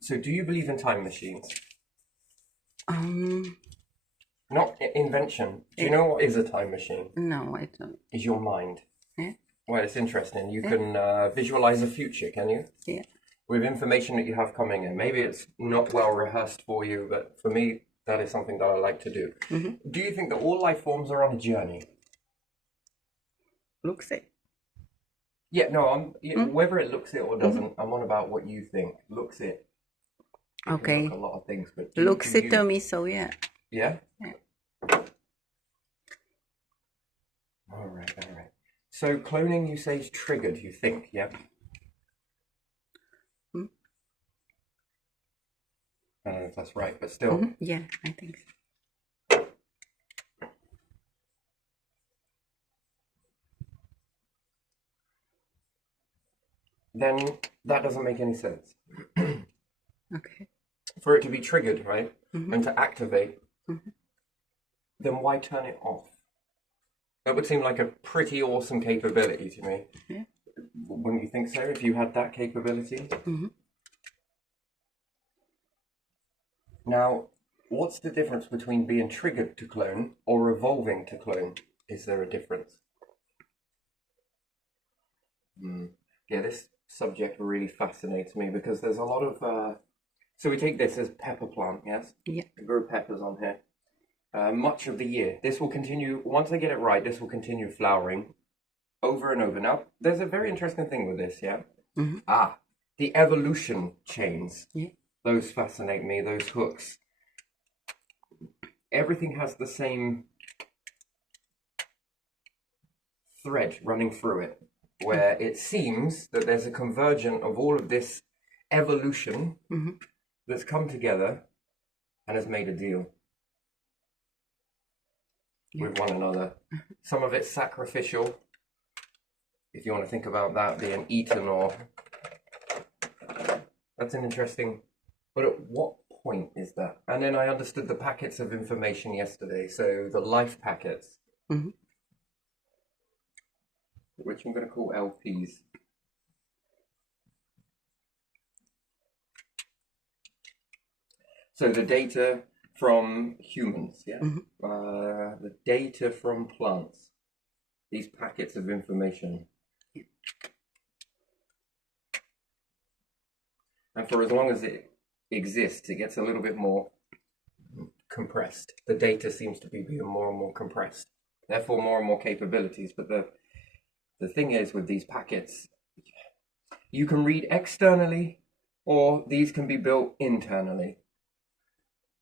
So do you believe in time machines? Um, Not invention. Do you know what is a time machine? no, I don't. Is your mind. Yeah, Well, it's interesting. You yeah, can visualize the future, can you? yeah. With information that you have coming in. Maybe it's not well rehearsed for you, but for me, that is something that I like to do. Mm-hmm. Do you think that all life forms are on a journey? Looks it. Yeah, no, Mm-hmm. whether it looks it or Mm-hmm. doesn't, I'm on about what you think. Looks it. It can look a Okay. lot of things, but Looks do it to you? me, so yeah. Yeah? Yeah. All right, all right. So cloning, you say, is triggered, you think, yeah? Mm-hmm. I don't know if that's right, but still. Mm-hmm. Yeah, I think so. Then that doesn't make any sense. Okay. For it to be triggered, right, Mm-hmm. and to activate, Mm-hmm. then why turn it off? That would seem like a pretty awesome capability to me. Yeah. Wouldn't you think so, if you had that capability? Mm-hmm. Now, what's the difference between being triggered to clone or evolving to clone? Is there a difference? Yeah, this subject really fascinates me because there's a lot of... So we take this as pepper plant, yes? Yeah. I grow peppers on here. Much of the year. This will continue, once I get it right, this will continue flowering over and over. Now, there's a very interesting thing with this, yeah? Mm-hmm. The evolution chains. Yeah. Those fascinate me, those hooks. Everything has the same thread running through it, where it seems that there's a convergence of all of this evolution Mm-hmm. that's come together and has made a deal with one another. Some of it's sacrificial, if you want to think about that being eaten, or that's an interesting, but at what point is that? And then I understood the packets of information yesterday, so the life packets, Mm-hmm. which I'm going to call LPs. So the data from humans, yeah, the data from plants, these packets of information. And for as long as it exists, it gets a little bit more compressed. The data seems to be being more and more compressed, therefore more and more capabilities. But the thing is, with these packets, you can read externally, or these can be built internally,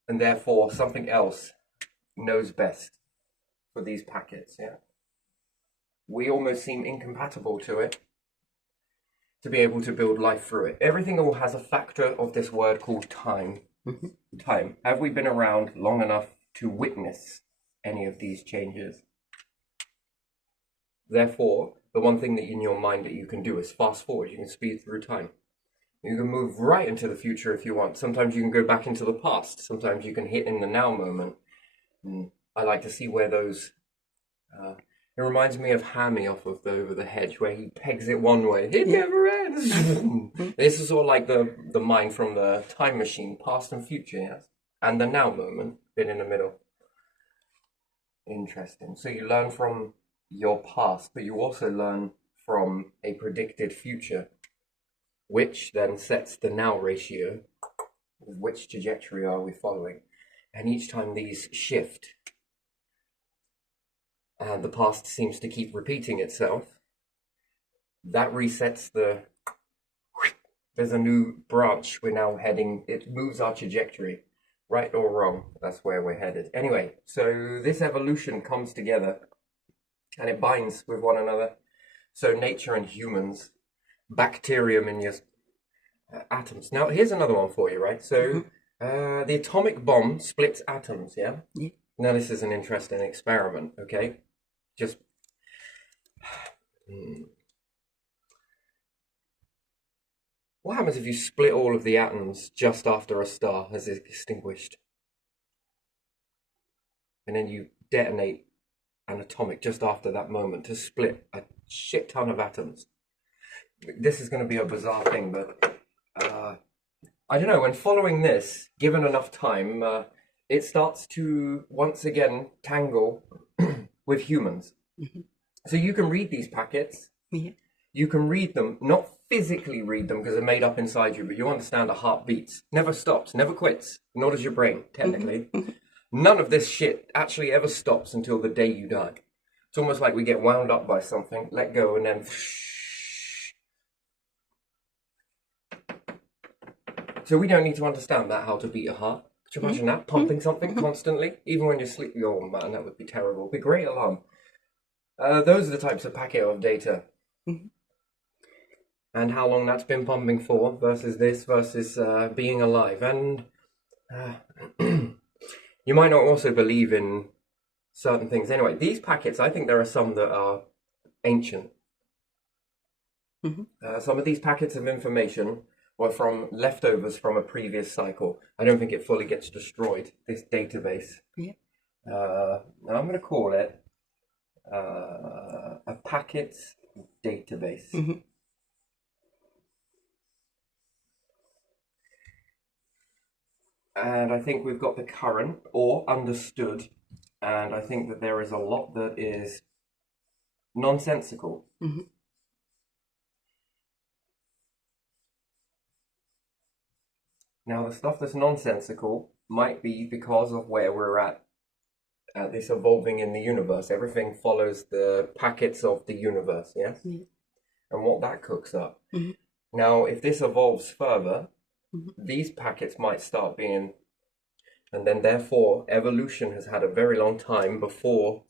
and therefore something else knows best for these packets. Yeah, we almost seem incompatible to it, to be able to build life through it. Everything all has a factor of this word called time. Mm-hmm. Time. Have we been around long enough to witness any of these changes? Therefore, the one thing that in your mind that you can do is fast forward. You can speed through time. You can move right into the future if you want. Sometimes you can go back into the past. Sometimes you can hit in the now moment. I like to see where those... it reminds me of Hammy off of the Over the Hedge, where he pegs it one way. It never ends. This is sort of like the mind from the time machine, past and future, yes? And the now moment, bit in the middle. Interesting. So you learn from your past, but you also learn from a predicted future, which then sets the now ratio of which trajectory are we following. And each time these shift, and the past seems to keep repeating itself, that resets there's a new branch we're now heading. It moves our trajectory, right or wrong, that's where we're headed. Anyway, so this evolution comes together and it binds with one another. So nature and humans, bacterium in your atoms. Now here's another one for you, right? So the atomic bomb splits atoms, yeah? Yeah. Now this is an interesting experiment, okay? Just what happens if you split all of the atoms just after a star has extinguished? And then you detonate an atomic just after that moment to split a shit ton of atoms. This is going to be a bizarre thing, but I don't know, when following this, given enough time, it starts to once again tangle with humans. Mhm. So you can read these packets, Yeah. you can read them, not physically read them because they're made up inside you, but you understand a heart beats, never stops, never quits, nor does your brain, technically. Mhm. None of this shit actually ever stops until the day you die. It's almost like we get wound up by something, let go, and then. So we don't need to understand that, how to beat a heart. Could you imagine that? Pumping something constantly, even when you're sleeping? Oh man, that would be terrible. It'd be a great alarm. Those are the types of packet of data. Mhm. And how long that's been pumping for versus this versus being alive. And you might not also believe in certain things. Anyway, these packets, I think there are some that are ancient. Mhm. Some of these packets of information were from leftovers from a previous cycle. I don't think it fully gets destroyed, this database. Yeah. And I'm going to call it a packets database. Mhm. And I think we've got the current or understood. And I think that there is a lot that is nonsensical. Mhm. Now, the stuff that's nonsensical might be because of where we're at this evolving in the universe. Everything follows the packets of the universe, yes? Yeah. And what that cooks up. Mhm. Now, if this evolves further, Mhm. these packets might start being, and then therefore evolution has had a very long time before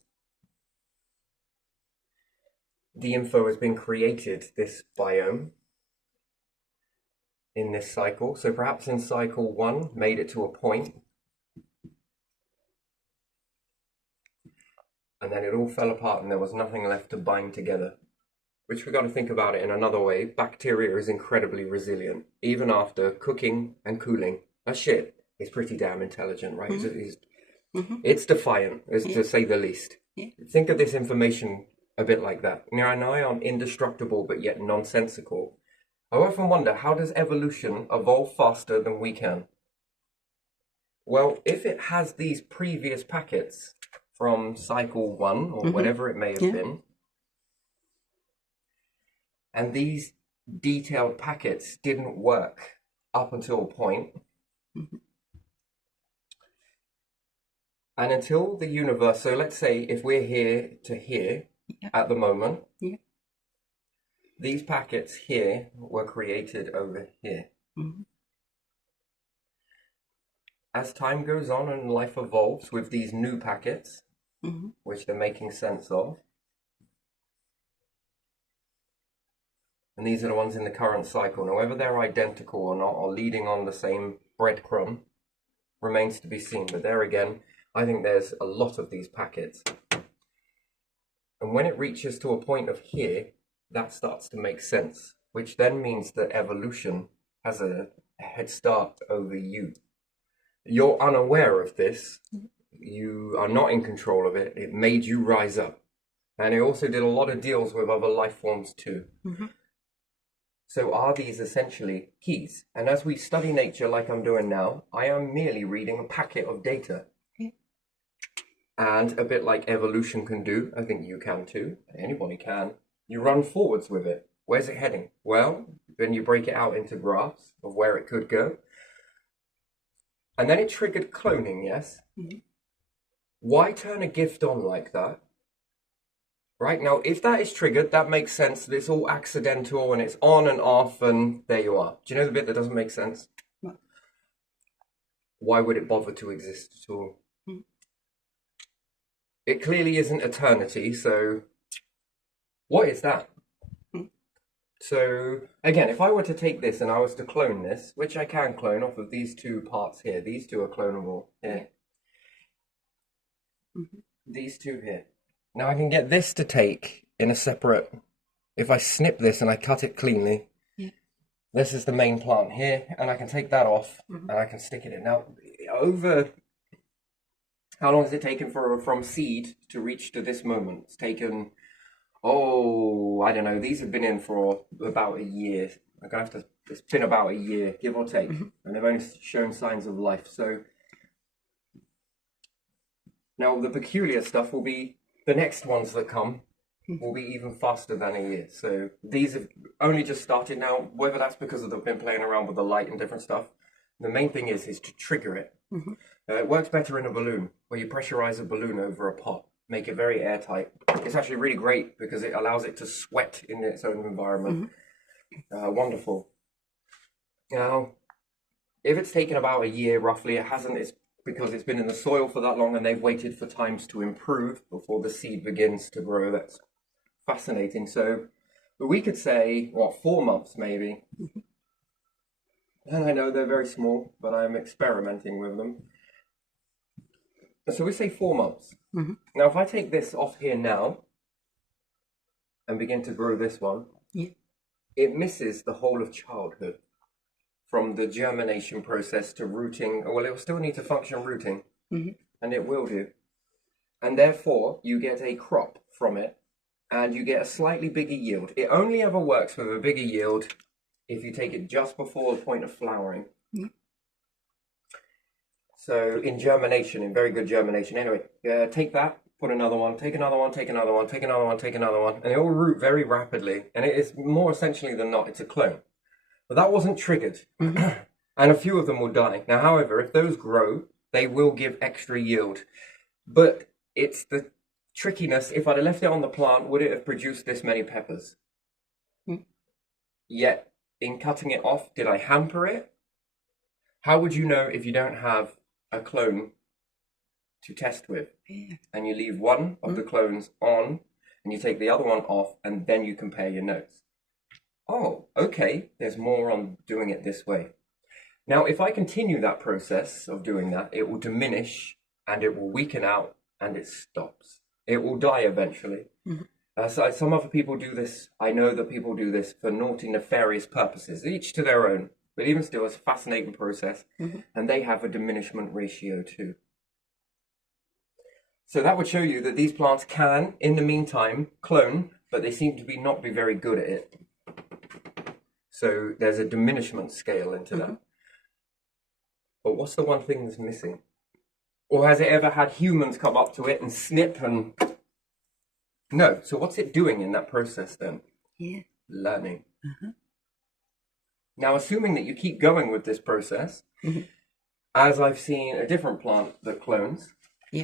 the info has been created, this biome, in this cycle. So perhaps in cycle one, made it to a point, and then it all fell apart and there was nothing left to bind together. Which we got to think about it in another way. Bacteria is incredibly resilient, even after cooking and cooling. That shit is pretty damn intelligent, right? Mhm. It's defiant, Yeah. to say the least. Yeah. Think of this information a bit like that. Now, I know I'm indestructible, but yet nonsensical. I often wonder, how does evolution evolve faster than we can? Well, if it has these previous packets from cycle one, or Mhm. whatever it may have Yeah. been, and these detailed packets didn't work up until a point, Mhm. and until the universe, so let's say if we're here to here Yeah. at the moment, Yeah. these packets here were created over here. Mhm. As time goes on and life evolves with these new packets, Mhm. which they're making sense of, and these are the ones in the current cycle, now whether they're identical or not, or leading on the same breadcrumb, remains to be seen. But there again, I think there's a lot of these packets. And when it reaches to a point of here, that starts to make sense, which then means that evolution has a head start over you. You're unaware of this. You are not in control of it. It made you rise up. And it also did a lot of deals with other life forms too. Mhm. So are these essentially keys? And as we study nature like I'm doing now, I am merely reading a packet of data. Yeah. And a bit like evolution can do, I think you can too, anybody can, you run forwards with it. Where's it heading? Well, then you break it out into graphs of where it could go. And then it triggered cloning, yes? Mhm. Why turn a gift on like that? Right now, if that is triggered, that makes sense that it's all accidental and it's on and off, and there you are. Do you know the bit that doesn't make sense? What? Why would it bother to exist at all? Mhm. It clearly isn't eternity, so what is that? Mhm. So, again, if I were to take this and I was to clone this, which I can clone off of these two parts here, these two are clonable here, Mhm. these two here. Now I can get this to take in a separate, if I snip this and I cut it cleanly, Yeah. this is the main plant here, and I can take that off Mhm. and I can stick it in. Now, over how long has it taken from seed to reach to this moment? It's taken, oh, I don't know, these have been in for about a year. I'm gonna have to It's been about a year, give or take, and they've only shown signs of life. So now the peculiar stuff will be the next ones that come will be even faster than a year. So these have only just started now, whether that's because they've been playing around with the light and different stuff. The main thing is to trigger it. It works better in a balloon, where you pressurize a balloon over a pot, make it very airtight. It's actually really great because it allows it to sweat in its own environment. Wonderful. Now, if it's taken about a year roughly, it hasn't. It's because it's been in the soil for that long and they've waited for times to improve before the seed begins to grow. That's fascinating. So we could say, 4 months maybe. And I know they're very small, but I'm experimenting with them. So we say 4 months. Now, if I take this off here now and begin to grow this one, it misses the whole of childhood. From the germination process to rooting, well, it will still need to function rooting, and it will do. And therefore, you get a crop from it, and you get a slightly bigger yield. It only ever works with a bigger yield if you take it just before the point of flowering. So in germination, in very good germination, anyway, take that, put another one, take another one, take another one, take another one, take another one, and it will root very rapidly. And it is more essentially than not, it's a clone. But that wasn't triggered, and a few of them will die. Now, however, if those grow, they will give extra yield. But it's the trickiness. If I'd have left it on the plant, would it have produced this many peppers? Yet, in cutting it off, did I hamper it? How would you know if you don't have a clone to test with? And you leave one of the clones on, and you take the other one off, and then you compare your notes. Oh, okay, there's more on doing it this way. Now, if I continue that process of doing that, it will diminish and it will weaken out and it stops. It will die eventually. So some other people do this. I know that people do this for naughty, nefarious purposes, each to their own. But even still, it's a fascinating process. And they have a diminishment ratio too. So that would show you that these plants can, in the meantime, clone, but they seem to not be very good at it. So there's a diminishment scale into that. But what's the one thing that's missing? Or has it ever had humans come up to it and snip and... No. So what's it doing in that process then? Learning. Now, assuming that you keep going with this process, as I've seen a different plant that clones,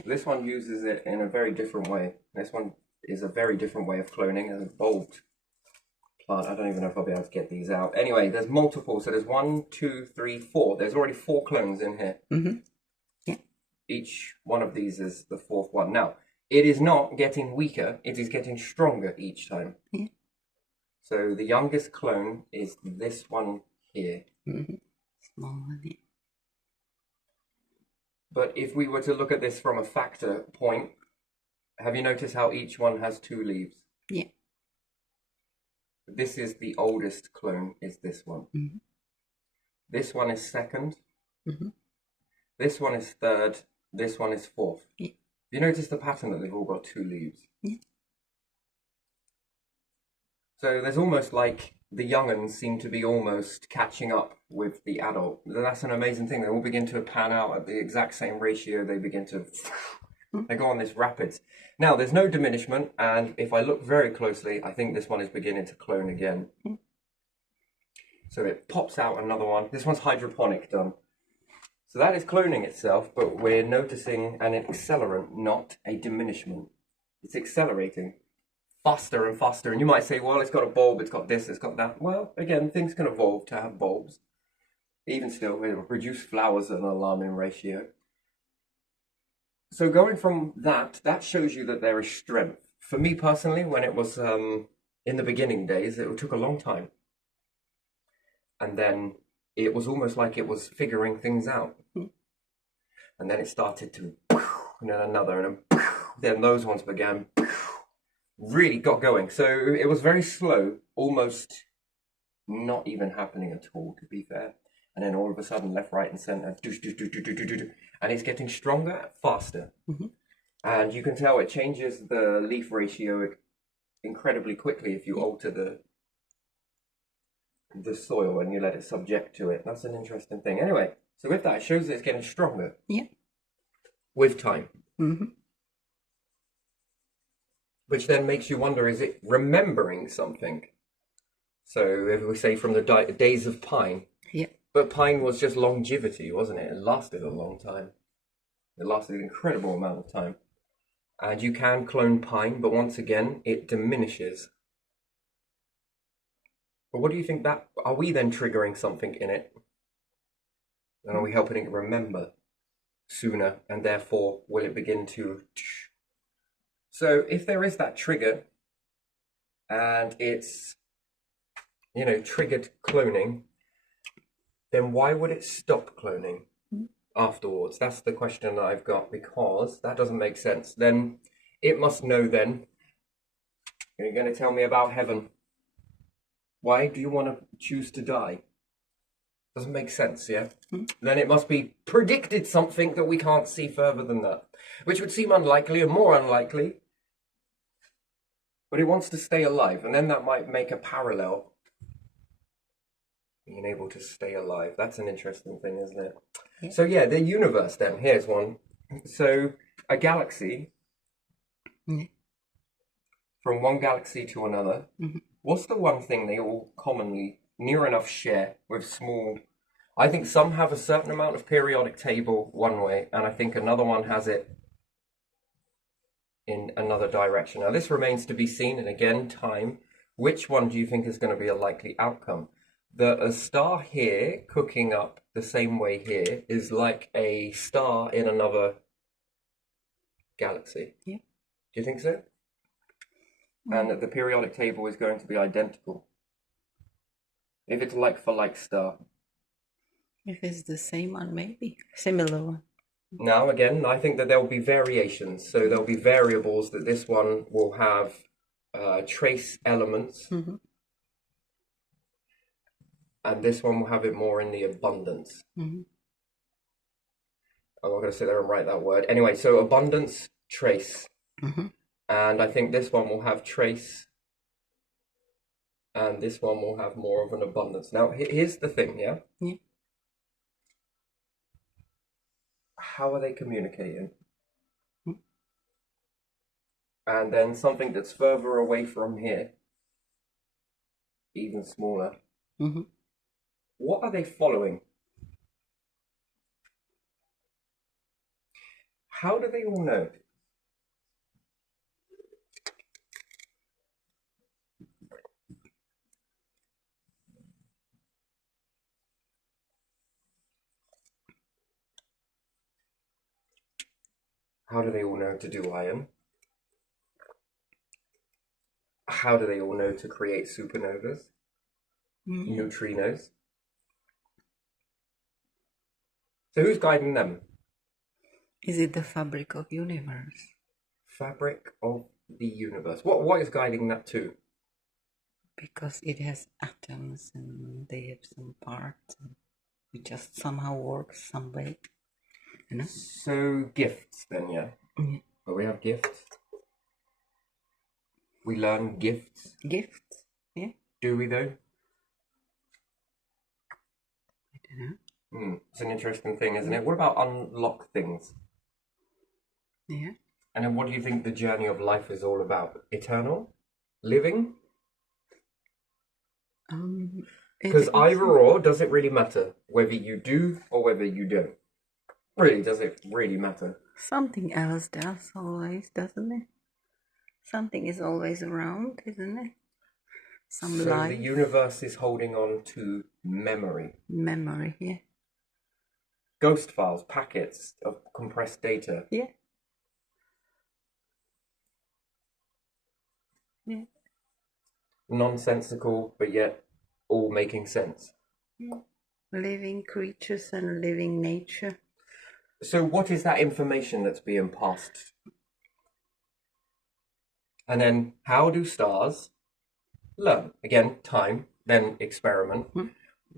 this one uses it in a very different way. This one is a very different way of cloning, as a bulbed plant. I don't even know if I'll be able to get these out. Anyway, there's multiple. So there's 1, 2, 3, 4. There's already 4 clones in here. Each one of these is the 4th one. Now, it is not getting weaker. It is getting stronger each time. So the youngest clone is this one here. Small one. But if we were to look at this from a factor point, have you noticed how each one has 2 leaves? This is the oldest clone, is this one. This one is 2nd. This one is 3rd. This one is 4th. You notice the pattern that they've all got 2 leaves? So there's almost like the young'uns seem to be almost catching up with the adult. That's an amazing thing. They all begin to pan out at the exact same ratio. They begin to... They go on this rapids. Now, there's no diminishment, and if I look very closely, I think this one is beginning to clone again. So it pops out another one. This one's hydroponic done. So that is cloning itself, but we're noticing an accelerant, not a diminishment. It's accelerating faster and faster. And you might say, well, it's got a bulb, it's got this, it's got that. Well, again, things can evolve to have bulbs. Even still, it will produce flowers at an alarming ratio. So going from that shows you that there is strength. For me personally, when it was in the beginning days, it took a long time. And then it was almost like it was figuring things out. And then it started to, and then another, and then those ones began, really got going. So it was very slow, almost not even happening at all, to be fair. And then all of a sudden, left, right, and center, and it's getting stronger, faster. And you can tell it changes the leaf ratio incredibly quickly if you alter the the soil and you let it subject to it. That's an interesting thing. Anyway, so with that, it shows that it's getting stronger. Yeah. With time. Mm-hmm. Which then makes you wonder, is it remembering something? So if we say from the days of pine. Yeah. But pine was just longevity, wasn't it? It lasted a long time. It lasted an incredible amount of time. And you can clone pine, but once again, it diminishes. But what do you think that... Are we then triggering something in it? And are we helping it remember sooner? And therefore, will it begin to... So if there is that trigger, and it's, triggered cloning, then why would it stop cloning afterwards? That's the question that I've got, because that doesn't make sense. Then it must know then, you're going to tell me about heaven. Why do you want to choose to die? Doesn't make sense, yeah? Then it must be predicted something that we can't see further than that, which would seem unlikely and more unlikely. But it wants to stay alive, and then that might make a parallel. Being able to stay alive. That's an interesting thing, isn't it? Yeah. So yeah, the universe then. Here's one. So a galaxy, from one galaxy to another, what's the one thing they all commonly near enough share with small... I think some have a certain amount of periodic table one way, and I think another one has it in another direction. Now this remains to be seen, and again, time. Which one do you think is going to be a likely outcome? A star here cooking up the same way here is like a star in another galaxy. Yeah. Do you think so? And that the periodic table is going to be identical. If it's like for like star. If it's the same one, maybe. Similar one. Now, again, I think that there will be variations. So there'll be variables that this one will have trace elements. And this one will have it more in the abundance. I'm not going to sit there and write that word. Anyway, so abundance, trace. And I think this one will have trace. And this one will have more of an abundance. Now, here's the thing, yeah? Yeah. How are they communicating? And then something that's further away from here, even smaller. What are they following? How do they all know? How do they all know to do iron? How do they all know to create supernovas? Neutrinos? So who's guiding them? Is it the fabric of universe? Fabric of the universe. What is guiding that too? Because it has atoms and they have some parts. And it just somehow works some way. You know? So gifts then, yeah? But we have gifts. We learn gifts. Gifts, yeah. Do we though? I don't know. It's an interesting thing, isn't it? What about unlock things? Yeah. And then what do you think the journey of life is all about? Eternal? Living? Because either or, does it really matter? Whether you do or whether you don't? Really, does it really matter? Something else does always, doesn't it? Something is always around, isn't it? Some life. So the universe is holding on to memory. Memory, yeah. Ghost files, packets of compressed data. Yeah. Yeah. Nonsensical, but yet all making sense. Yeah. Living creatures and living nature. So what is that information that's being passed? And then how do stars learn? Again, time, then experiment.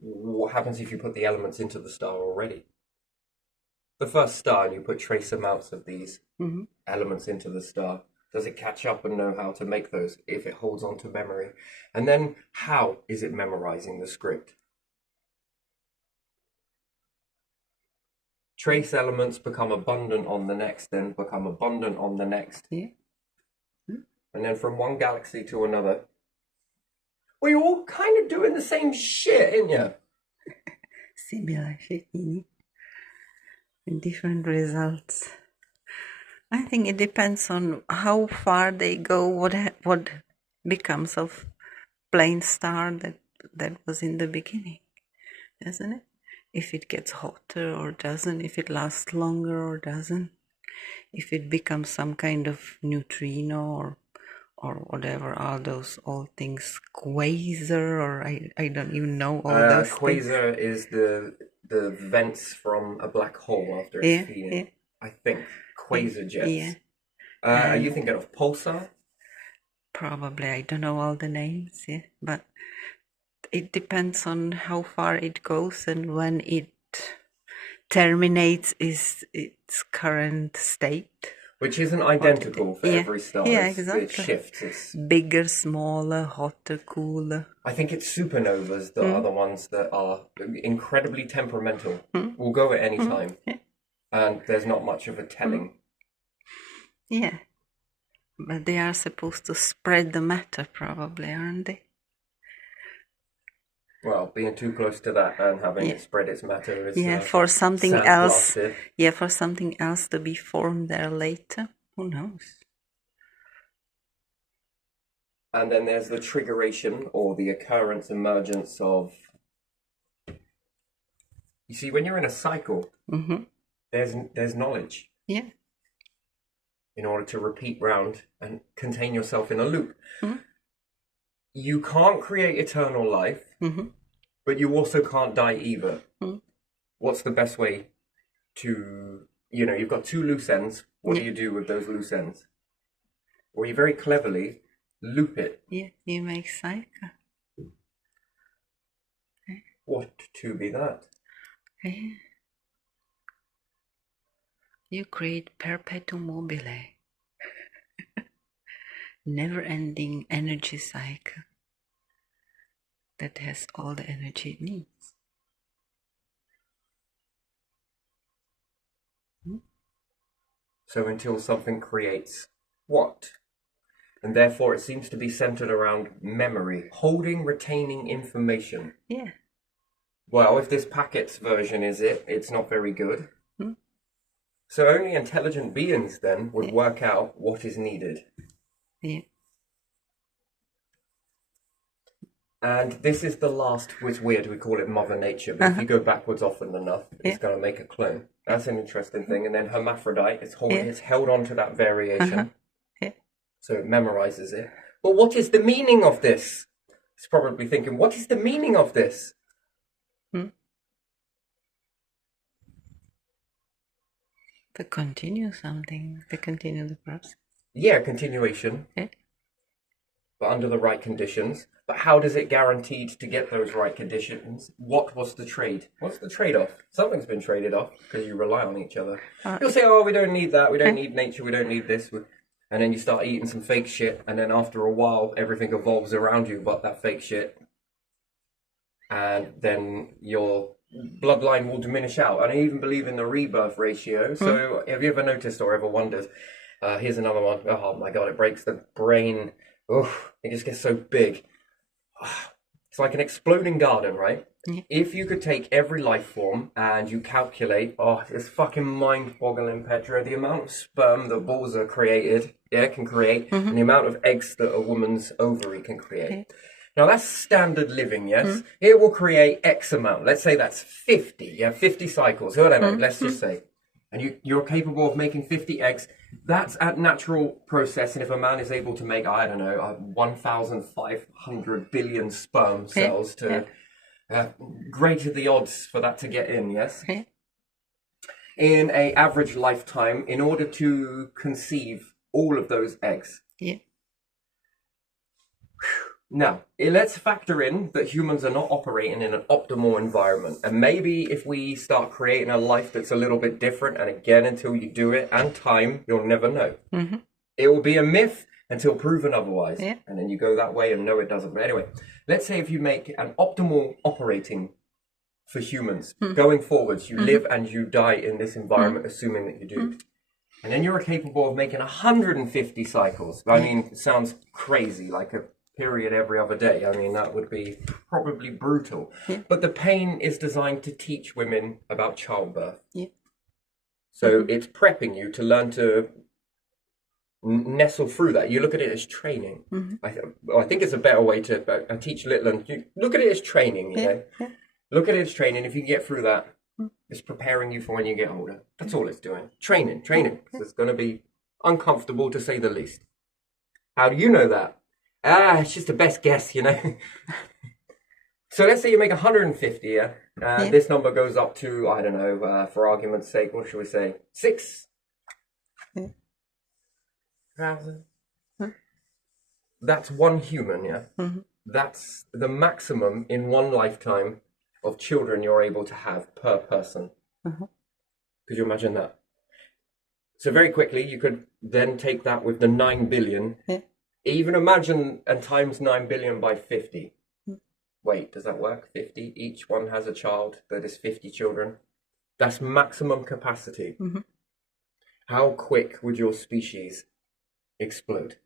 What happens if you put the elements into the star already? The first star, and you put trace amounts of these elements into the star. Does it catch up and know how to make those if it holds on to memory? And then how is it memorizing the script? Trace elements become abundant on the next, then become abundant on the next. Yeah. And then from one galaxy to another. Well, you're all kind of doing the same shit, ain't you? Similar shit, different results. I think it depends on how far they go, what becomes of plain star that was in the beginning, doesn't it? If it gets hotter or doesn't, if it lasts longer or doesn't, if it becomes some kind of neutrino or whatever, all those old things, quasar, or I don't even know all those quasar things. Is the vents from a black hole after it's feeding. Yeah. I think quasar jets. Yeah. Are you thinking of pulsar? Probably. I don't know all the names, yeah, but it depends on how far it goes and when it terminates its current state. Which isn't identical for every star. Yeah, exactly. It shifts. It's bigger, smaller, hotter, cooler. I think it's supernovas that are the ones that are incredibly temperamental. Will go at any time. Yeah. And there's not much of a telling. Yeah. But they are supposed to spread the matter, probably, aren't they? Well, being too close to that and having it spread its matter is for something else. Yeah, for something else to be formed there later. Who knows? And then there's the triggeration or the occurrence, emergence of. You see, when you're in a cycle, there's knowledge. Yeah. In order to repeat round and contain yourself in a loop. You can't create eternal life, but you also can't die either. What's the best way to, you've got two loose ends. What do you do with those loose ends? Well, you very cleverly loop it. Yeah, you make cycle. What to be that? You create perpetuum mobile. Never-ending energy cycle that has all the energy it needs. So until something creates what? And therefore it seems to be centered around memory, holding, retaining information. Yeah. Well, if this packets version is it's not very good. So only intelligent beings then would work out what is needed. Yeah. And this is the last, it's weird, we call it Mother Nature, but if you go backwards often enough, it's going to make a clone. That's an interesting thing. And then hermaphrodite, it's held on to that variation. So it memorizes it. But what is the meaning of this? It's probably thinking, what is the meaning of this? To continue something, to continue the process. Yeah, continuation. But under the right conditions. But how does it guaranteed to get those right conditions? What was the trade? What's the trade-off? Something's been traded off because you rely on each other. You'll say, oh, we don't need that. We don't need nature. We don't need this. And then you start eating some fake shit. And then after a while, everything evolves around you but that fake shit. And then your bloodline will diminish out. And I even believe in the rebirth ratio. So have you ever noticed or ever wondered? Here's another one. Oh my God, it breaks the brain. It just gets so big. It's like an exploding garden, right? Yeah. If you could take every life form and you calculate, it's fucking mind-boggling, Petra, the amount of sperm that balls are created, can create, and the amount of eggs that a woman's ovary can create. Okay. Now that's standard living, yes? It will create X amount. Let's say that's 50, 50 cycles. I don't know, let's just say. And you're capable of making 50 eggs. That's at natural process. And if a man is able to make, 1,500 billion sperm cells greater the odds for that to get in, yes? In a average lifetime, in order to conceive all of those eggs. Yeah. Now, let's factor in that humans are not operating in an optimal environment. And maybe if we start creating a life that's a little bit different, and again, until you do it, and time, you'll never know. It will be a myth until proven otherwise. Yeah. And then you go that way and no, it doesn't. But anyway, let's say if you make an optimal operating for humans, going forwards, you live and you die in this environment, assuming that you do. And then you're capable of making 150 cycles. I mean, it sounds crazy, like a period every other day. I mean, that would be probably brutal. Yeah. But the pain is designed to teach women about childbirth. Yeah. So it's prepping you to learn to nestle through that. You look at it as training. I think it's a better way to I teach little, and you look at it as training, you know. Yeah. Look at it as training. If you can get through that, it's preparing you for when you get older. That's all it's doing. Training. So it's going to be uncomfortable to say the least. How do you know that? It's just a best guess, you know. So let's say you make 150, yeah? This number goes up to, I don't know, for argument's sake, what should we say? 6,000. That's one human, yeah? That's the maximum in one lifetime of children you're able to have per person. Could you imagine that? So very quickly, you could then take that with the 9 billion. Even imagine and times 9 billion by 50. Wait, does that work? 50? Each one has a child. That is 50 children. That's maximum capacity. How quick would your species explode?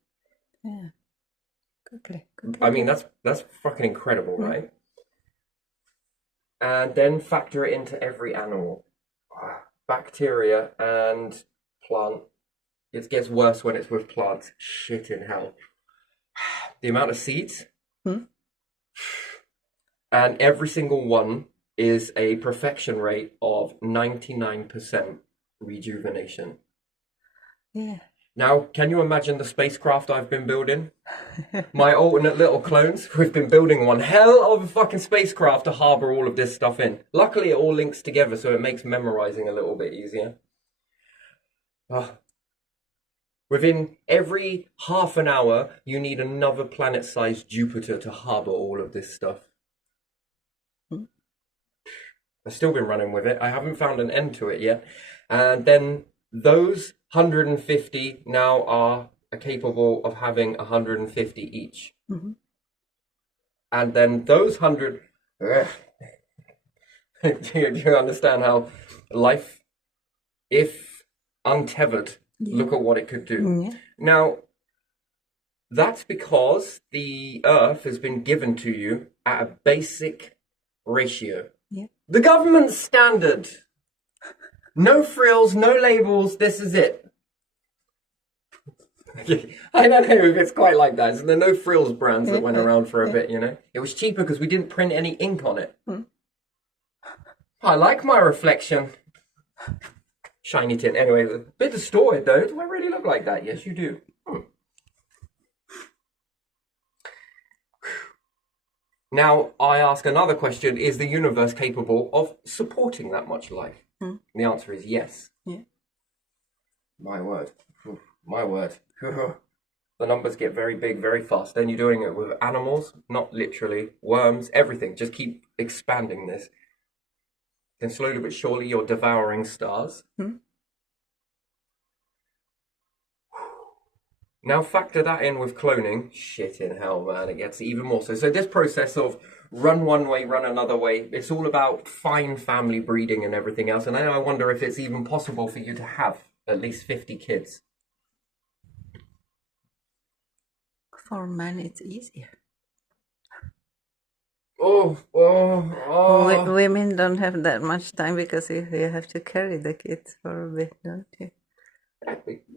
Yeah. Quickly. I mean, that's fucking incredible, right? And then factor it into every animal. Bacteria and plant. It gets worse when it's with plants. Shit in hell. The amount of seeds. And every single one is a perfection rate of 99% rejuvenation. Yeah. Now, can you imagine the spacecraft I've been building? My alternate little clones, we've been building one hell of a fucking spacecraft to harbour all of this stuff in. Luckily, it all links together, so it makes memorising a little bit easier. Within every half an hour, you need another planet-sized Jupiter to harbour all of this stuff. I've still been running with it. I haven't found an end to it yet. And then those 150 now are capable of having 150 each. And then those 100... do you understand how life, if untethered, look at what it could do? Now, that's because the Earth has been given to you at a basic ratio. The government standard. No frills, no labels, this is it. I don't know if it's quite like that. So there are no frills brands that went around for a bit, you know. It was cheaper because we didn't print any ink on it. I like my reflection. Shiny tin. Anyway, a bit distorted though. Do I really look like that? Yes, you do. Now, I ask another question. Is the universe capable of supporting that much life? The answer is yes. My word. My word. The numbers get very big very fast. Then you're doing it with animals, not literally, worms, everything. Just keep expanding this. Then slowly but surely you're devouring stars. Now factor that in with cloning. Shit in hell, man. It gets even more so. So this process of run one way, run another way, it's all about fine family breeding and everything else. And then I wonder if it's even possible for you to have at least 50 kids. For men, it's easier. Women don't have that much time because you have to carry the kids for a bit, don't you?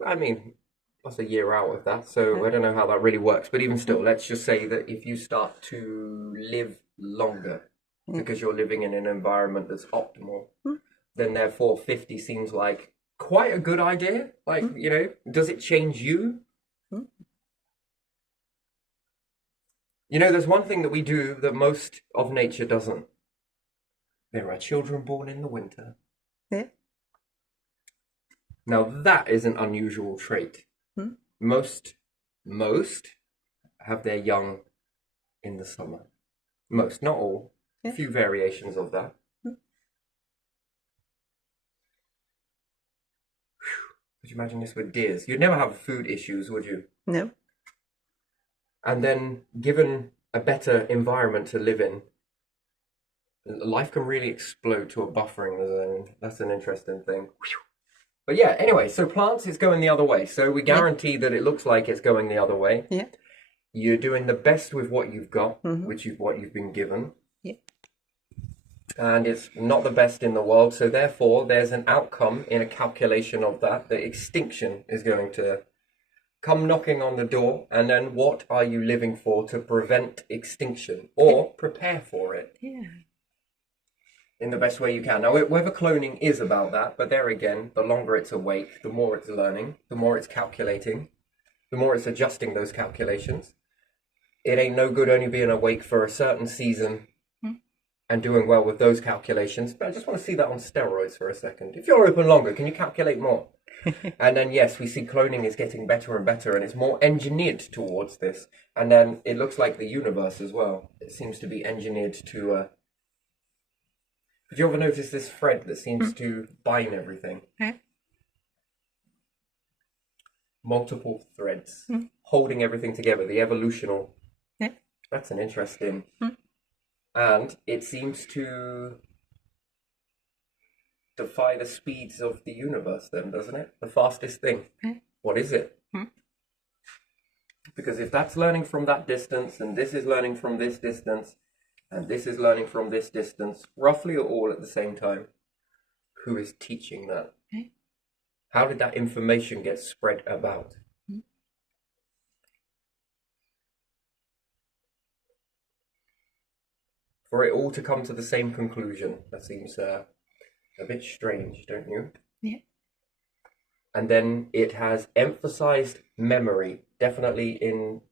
I mean, that's a year out of that, so I don't know how that really works. But even still, let's just say that if you start to live longer because you're living in an environment that's optimal, then therefore 50 seems like quite a good idea. Like, you know, does it change you? You know, there's one thing that we do that most of nature doesn't. There are children born in the winter. Now that is an unusual trait. Most have their young in the summer. Most, not all. A few variations of that. Could you imagine this with deers? You'd never have food issues, would you? No. And then, given a better environment to live in, life can really explode to a buffering zone. That's an interesting thing. But yeah, anyway, so plants is going the other way. So we guarantee that it looks like it's going the other way. Yeah. You're doing the best with what you've got, Mhm. which is what you've been given. Yeah. And it's not the best in the world. So therefore, there's an outcome in a calculation of that. The extinction is going to come knocking on the door. And then what are you living for to prevent extinction or prepare for it? Yeah. In the best way you can. Now, whether cloning is about that, but there again, the longer it's awake, the more it's learning, the more it's calculating, the more it's adjusting those calculations. It ain't no good only being awake for a certain season and doing well with those calculations, but I just want to see that on steroids for a second. If you're open longer, can you calculate more? And then, yes, we see cloning is getting better and better, and it's more engineered towards this. And then it looks like the universe as well. It seems to be engineered to... Did you ever notice this thread that seems to bind everything? Yeah. Multiple threads holding everything together, the evolutional. Yeah. That's an interesting. And it seems to defy the speeds of the universe then, doesn't it? The fastest thing. Yeah. What is it? Because if that's learning from that distance, and this is learning from this distance, and this is learning from this distance, roughly all at the same time, who is teaching that? Okay. How did that information get spread about? For it all to come to the same conclusion, that seems a bit strange, don't you? Yeah. And then it has emphasized memory, definitely in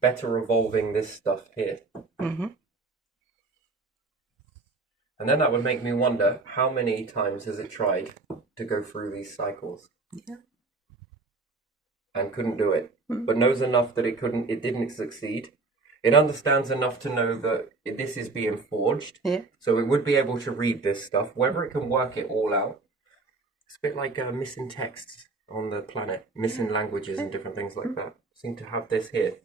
better evolving this stuff here. Mm-hmm. And then that would make me wonder, how many times has it tried to go through these cycles? Yeah. And couldn't do it, but knows enough that it didn't succeed. It understands enough to know that this is being forged. Yeah. So it would be able to read this stuff, whether it can work it all out. It's a bit like missing texts on the planet, missing languages and different things like that. Seem to have this here.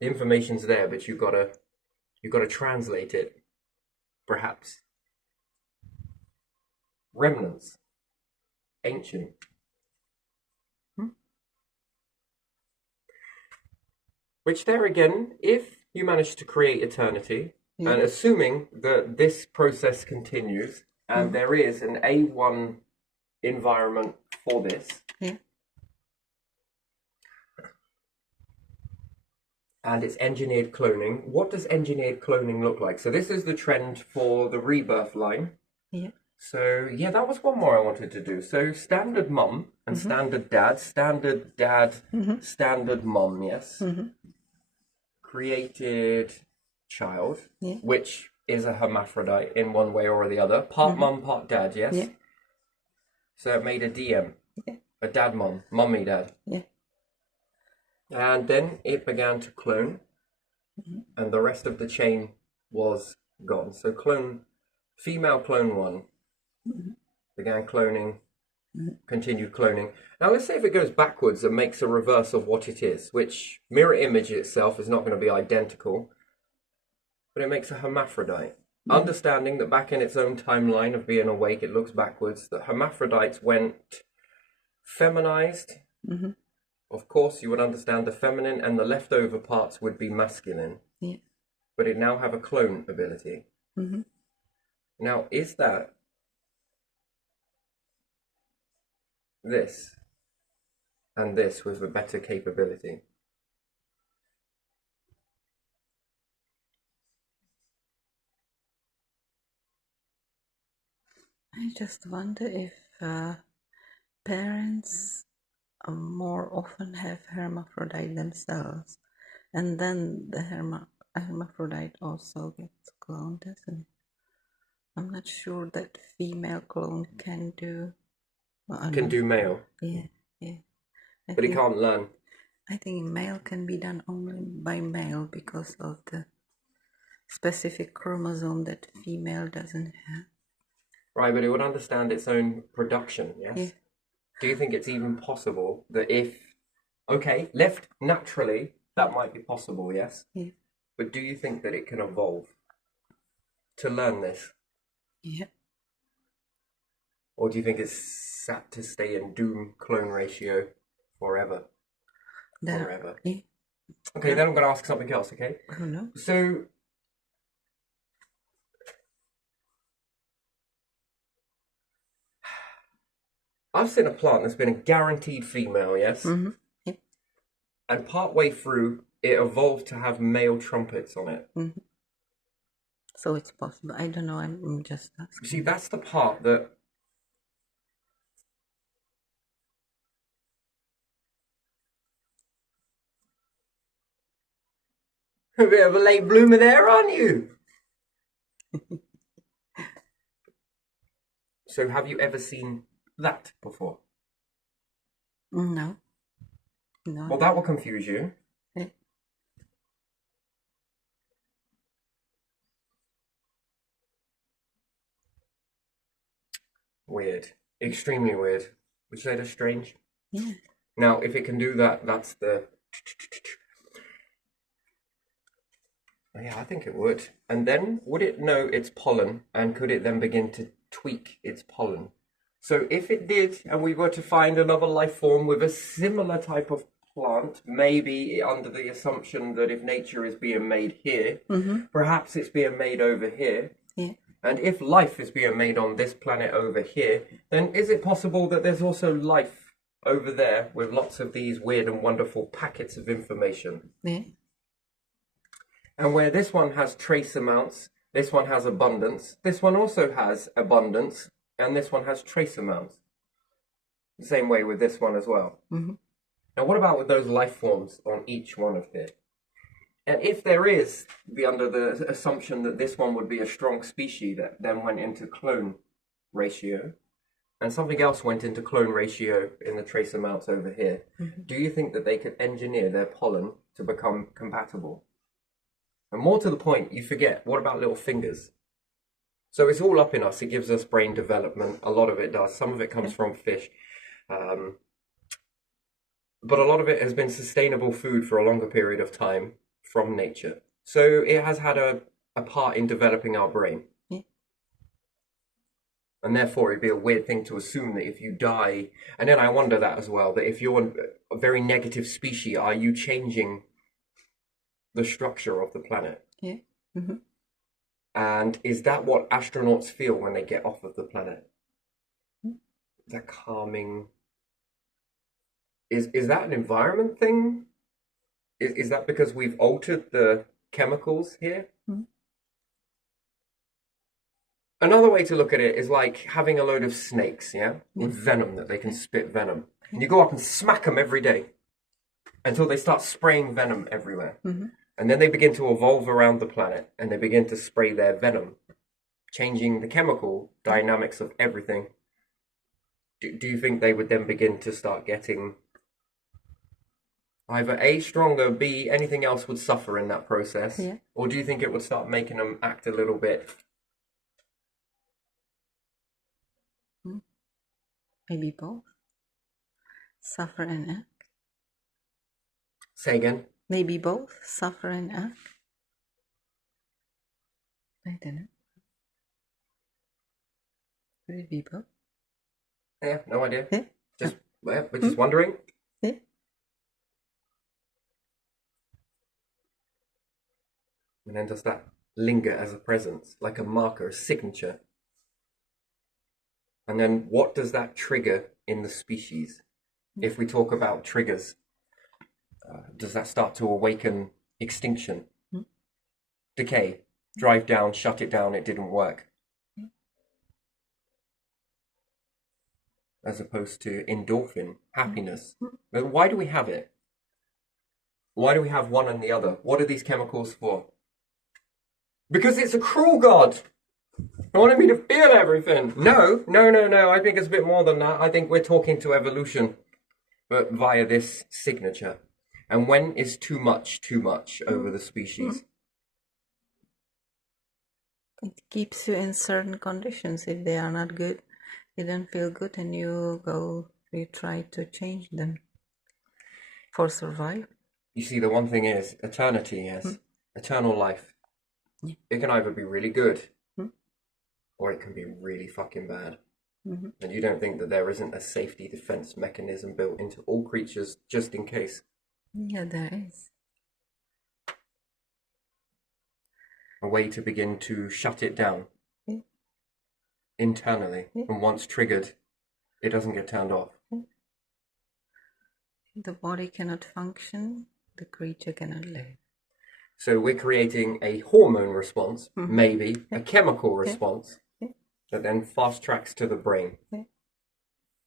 The information's there, but you've got to translate it. Perhaps. Remnants. Ancient. Which there again, if you manage to create eternity, and assuming that this process continues, and there is an A1 environment for this, and it's engineered cloning, what does engineered cloning look like? So this is the trend for the rebirth line. Yeah. So yeah, that was one more I wanted to do. So standard mum and standard dad, standard mum, yes. Created child, which is a hermaphrodite in one way or the other. Part mum, part dad, yes? Yeah. So it made a DM, a dad mum, mummy dad. Yeah. And then it began to clone, and the rest of the chain was gone. So female clone one began cloning, continued cloning. Now let's say if it goes backwards and makes a reverse of what it is, which mirror image itself is not going to be identical, but it makes a hermaphrodite. Understanding that back in its own timeline of being awake, it looks backwards, that hermaphrodites went feminized. Of course, you would understand the feminine and the leftover parts would be masculine. Yeah. But it now have a clone ability. Now, is that this and this with a better capability? I just wonder if parents more often have hermaphrodite themselves, and then the hermaphrodite also gets cloned, doesn't it? I'm not sure that female clone can do. Well, Can do male, Yeah. but it can't learn. I think male can be done only by male because of the specific chromosome that female doesn't have. Right, but it would understand its own production, yes? Yeah. Do you think it's even possible that okay, left naturally, that might be possible, yes? Yeah. But do you think that it can evolve to learn this? Yeah. Or do you think it's sat to stay in doom clone ratio forever? Forever. Yeah. Okay, then I'm going to ask something else, okay? Oh, no. So, I've seen a plant that's been a guaranteed female, yes? Mm-hmm. Yeah. And partway through, it evolved to have male trumpets on it. Mm-hmm. So it's possible. I don't know. I'm just asking. See, that's the part that a bit of a late bloomer there, aren't you? So have you ever seen that before? No. No. Well, that will confuse you. Yeah. Weird. Extremely weird. Would you say that's strange? Yeah. Now, if it can do that, that's the... Yeah, I think it would. And then, would it know its pollen, and could it then begin to tweak its pollen? So if it did, and we were to find another life form with a similar type of plant, maybe under the assumption that if nature is being made here, perhaps it's being made over here. Yeah. And if life is being made on this planet over here, then is it possible that there's also life over there with lots of these weird and wonderful packets of information? Yeah. And where this one has trace amounts, this one has abundance, this one also has abundance, and this one has trace amounts. The same way with this one as well. Mm-hmm. Now, what about with those life forms on each one of here? And if there is, under the assumption that this one would be a strong species that then went into clone ratio, and something else went into clone ratio in the trace amounts over here, do you think that they could engineer their pollen to become compatible? And more to the point, you forget, what about little fingers? So it's all up in us. It gives us brain development. A lot of it does. Some of it comes from fish. But a lot of it has been sustainable food for a longer period of time from nature. So it has had a part in developing our brain. Yeah. And therefore, it'd be a weird thing to assume that if you die, and then I wonder that as well, that if you're a very negative species, are you changing the structure of the planet? Yeah. Mm-hmm. And is that what astronauts feel when they get off of the planet? That calming... Is that an environment thing? Is that because we've altered the chemicals here? Mm-hmm. Another way to look at it is like having a load of snakes, yeah? With venom, that they can spit venom. And you go up and smack them every day until they start spraying venom everywhere. Mm-hmm. And then they begin to evolve around the planet and they begin to spray their venom, changing the chemical dynamics of everything. Do you think they would then begin to start getting either A, stronger, B, anything else would suffer in that process? Yeah. Or do you think it would start making them act a little bit... Maybe both. Suffer and act. Say again? Maybe both. Suffer and act. I don't know. Could it be both? Yeah, no idea. Yeah. We're just wondering. Yeah. And then does that linger as a presence, like a marker, a signature? And then what does that trigger in the species? If we talk about triggers, does that start to awaken extinction? Decay, drive down, shut it down, it didn't work. As opposed to endorphin, happiness. Then why do we have it? Why do we have one and the other? What are these chemicals for? Because it's a cruel God. I wanted me to feel everything. No. I think it's a bit more than that. I think we're talking to evolution, but via this signature. And when is too much over the species? It keeps you in certain conditions. If they are not good, you don't feel good and you go we try to change them for survival. You see, the one thing is eternity, yes. Eternal life. Yeah. It can either be really good or it can be really fucking bad. And you don't think that there isn't a safety defense mechanism built into all creatures just in case? Yeah, there is. A way to begin to shut it down internally. Yeah. And once triggered, it doesn't get turned off. The body cannot function, the creature cannot live. So we're creating a hormone response, maybe, a chemical response, that then fast tracks to the brain.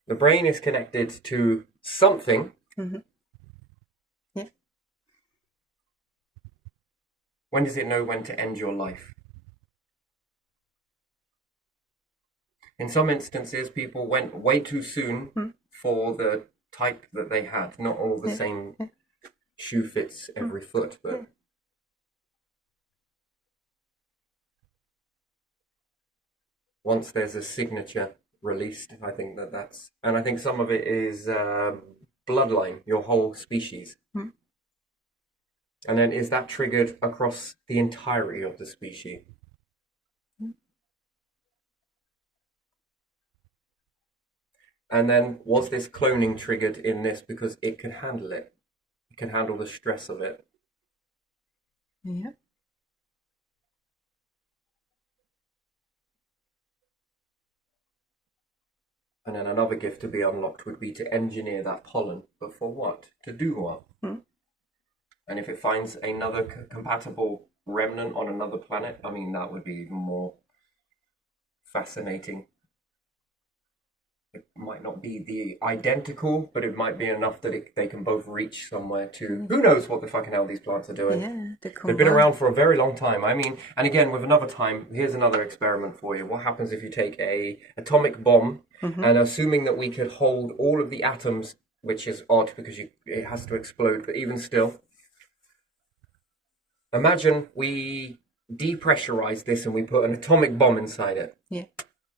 The brain is connected to something. Yeah. When does it know when to end your life? In some instances, people went way too soon for the type that they had. Not all the same shoe fits every foot, but once there's a signature released, I think that's, and I think some of it is bloodline, your whole species. And then is that triggered across the entirety of the species? And then was this cloning triggered in this because it can handle it? It can handle the stress of it. Yeah. And then another gift to be unlocked would be to engineer that pollen. But for what? To do what? And if it finds another compatible remnant on another planet, I mean, that would be even more fascinating. It might not be the identical, but it might be enough that they can both reach somewhere to... Who knows what the fucking hell these plants are doing? Yeah, They've been around for a very long time. I mean, and again, with another time, here's another experiment for you. What happens if you take a atomic bomb and assuming that we could hold all of the atoms, which is odd because it has to explode, but even still, imagine we depressurize this and we put an atomic bomb inside it. Yeah.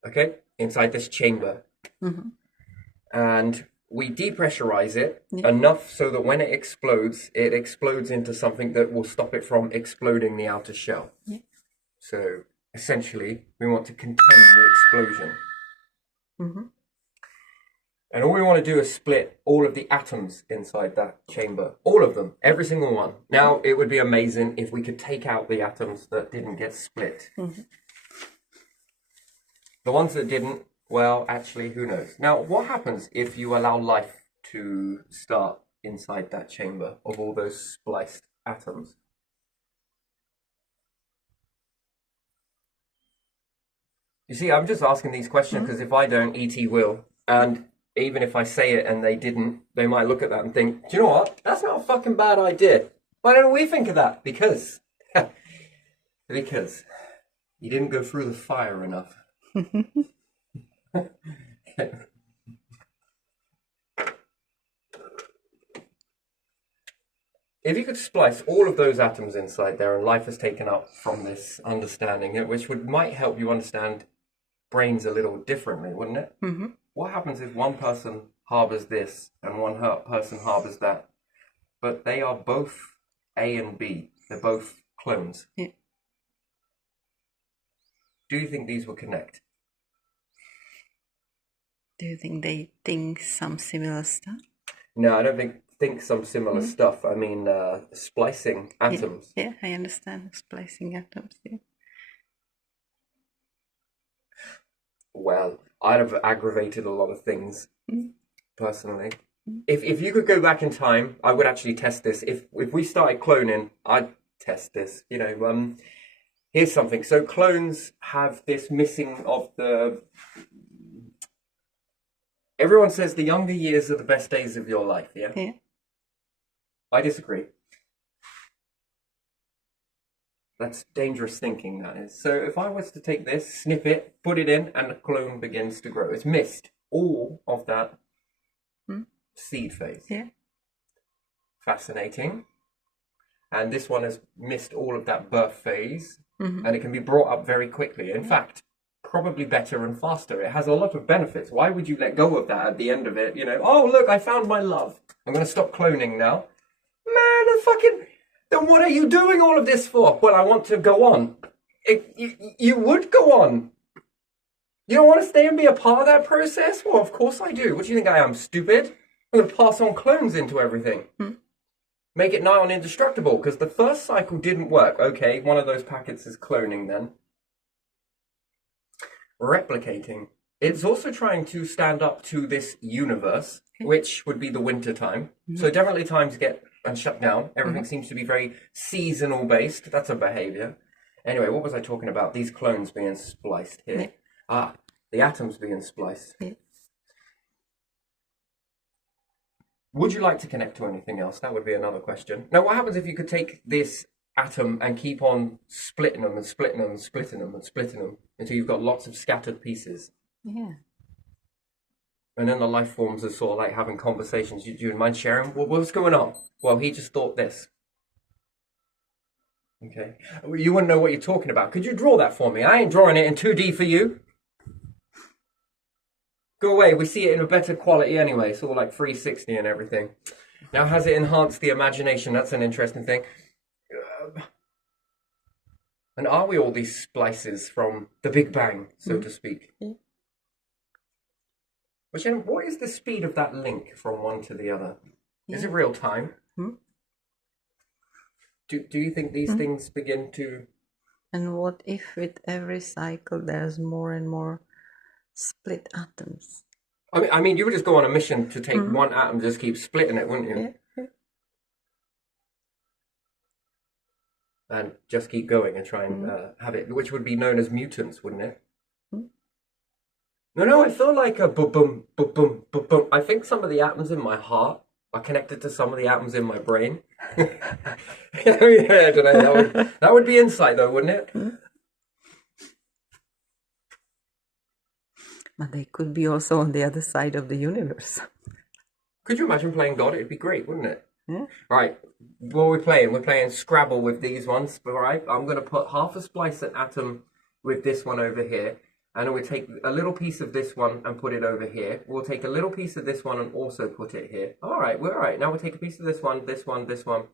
Okay? Inside this chamber. And we depressurize it enough so that when it explodes into something that will stop it from exploding the outer shell. Yeah. So essentially, we want to contain the explosion. And all we want to do is split all of the atoms inside that chamber. All of them. Every single one. Now, it would be amazing if we could take out the atoms that didn't get split. The ones that didn't, well, actually, who knows? Now, what happens if you allow life to start inside that chamber of all those spliced atoms? You see, I'm just asking these questions because if I don't, E.T. will. And even if I say it and they didn't, they might look at that and think, do you know what? That's not a fucking bad idea. Why don't we think of that? Because you didn't go through the fire enough. If you could splice all of those atoms inside there and life is taken up from this understanding, which might help you understand brains a little differently, wouldn't it? What happens if one person harbors this and one person harbors that, but they are both A and B, they're both clones? Yeah. Do you think these will connect? Do you think they think some similar stuff? No, I don't think some similar stuff. I mean, splicing atoms. Yeah, I understand splicing atoms. Yeah. Well, I'd have aggravated a lot of things, personally. If you could go back in time, I would actually test this. If we started cloning, I'd test this. You know, here's something. So clones have this missing of the... Everyone says the younger years are the best days of your life, yeah? Yeah. I disagree. That's dangerous thinking, that is. So if I was to take this, snip it, put it in, and the clone begins to grow. It's missed all of that seed phase. Yeah. Fascinating. And this one has missed all of that birth phase, and it can be brought up very quickly. In fact, probably better and faster. It has a lot of benefits. Why would you let go of that at the end of it? You know, oh, look, I found my love. I'm going to stop cloning now. Then what are you doing all of this for? Well, I want to go on. You would go on. You don't want to stay and be a part of that process? Well, of course I do. What do you think I am, stupid? I'm going to pass on clones into everything. Make it nigh on indestructible, because the first cycle didn't work. Okay, one of those packets is cloning then. Replicating. It's also trying to stand up to this universe, which would be the winter time. So definitely times get and shut down. Everything seems to be very seasonal based. That's a behavior. Anyway, what was I talking about? These clones being spliced here. The atoms being spliced. Would you like to connect to anything else? That would be another question. Now, what happens if you could take this atom and keep on splitting them and splitting them and splitting them and splitting them until you've got lots of scattered pieces? Yeah. And then the life forms are sort of like having conversations. Do you mind sharing? Well, what's going on? Well, he just thought this. Okay. You wouldn't know what you're talking about. Could you draw that for me? I ain't drawing it in 2D for you. Go away. We see it in a better quality anyway. It's all like 360 and everything. Now, has it enhanced the imagination? That's an interesting thing. And are we all these splices from the Big Bang, so to speak? Which, what is the speed of that link from one to the other? Is it real time? Do you think these things begin to... And what if with every cycle there's more and more split atoms? I mean, you would just go on a mission to take one atom, just keep splitting it, wouldn't you? Yeah. And just keep going and try and have it, which would be known as mutants, wouldn't it? No, I feel like a boom, boom, boom, boom, boom. I think some of the atoms in my heart are connected to some of the atoms in my brain. I don't know. That would be insight, though, wouldn't it? But they could be also on the other side of the universe. Could you imagine playing God? It'd be great, wouldn't it? Yeah. Right. What are we playing? We're playing Scrabble with these ones. All right. I'm going to put half a splice an atom with this one over here. And we'll take a little piece of this one and put it over here. We'll take a little piece of this one and also put it here. All right, we're all right. Now we'll take a piece of this one, this one, this one.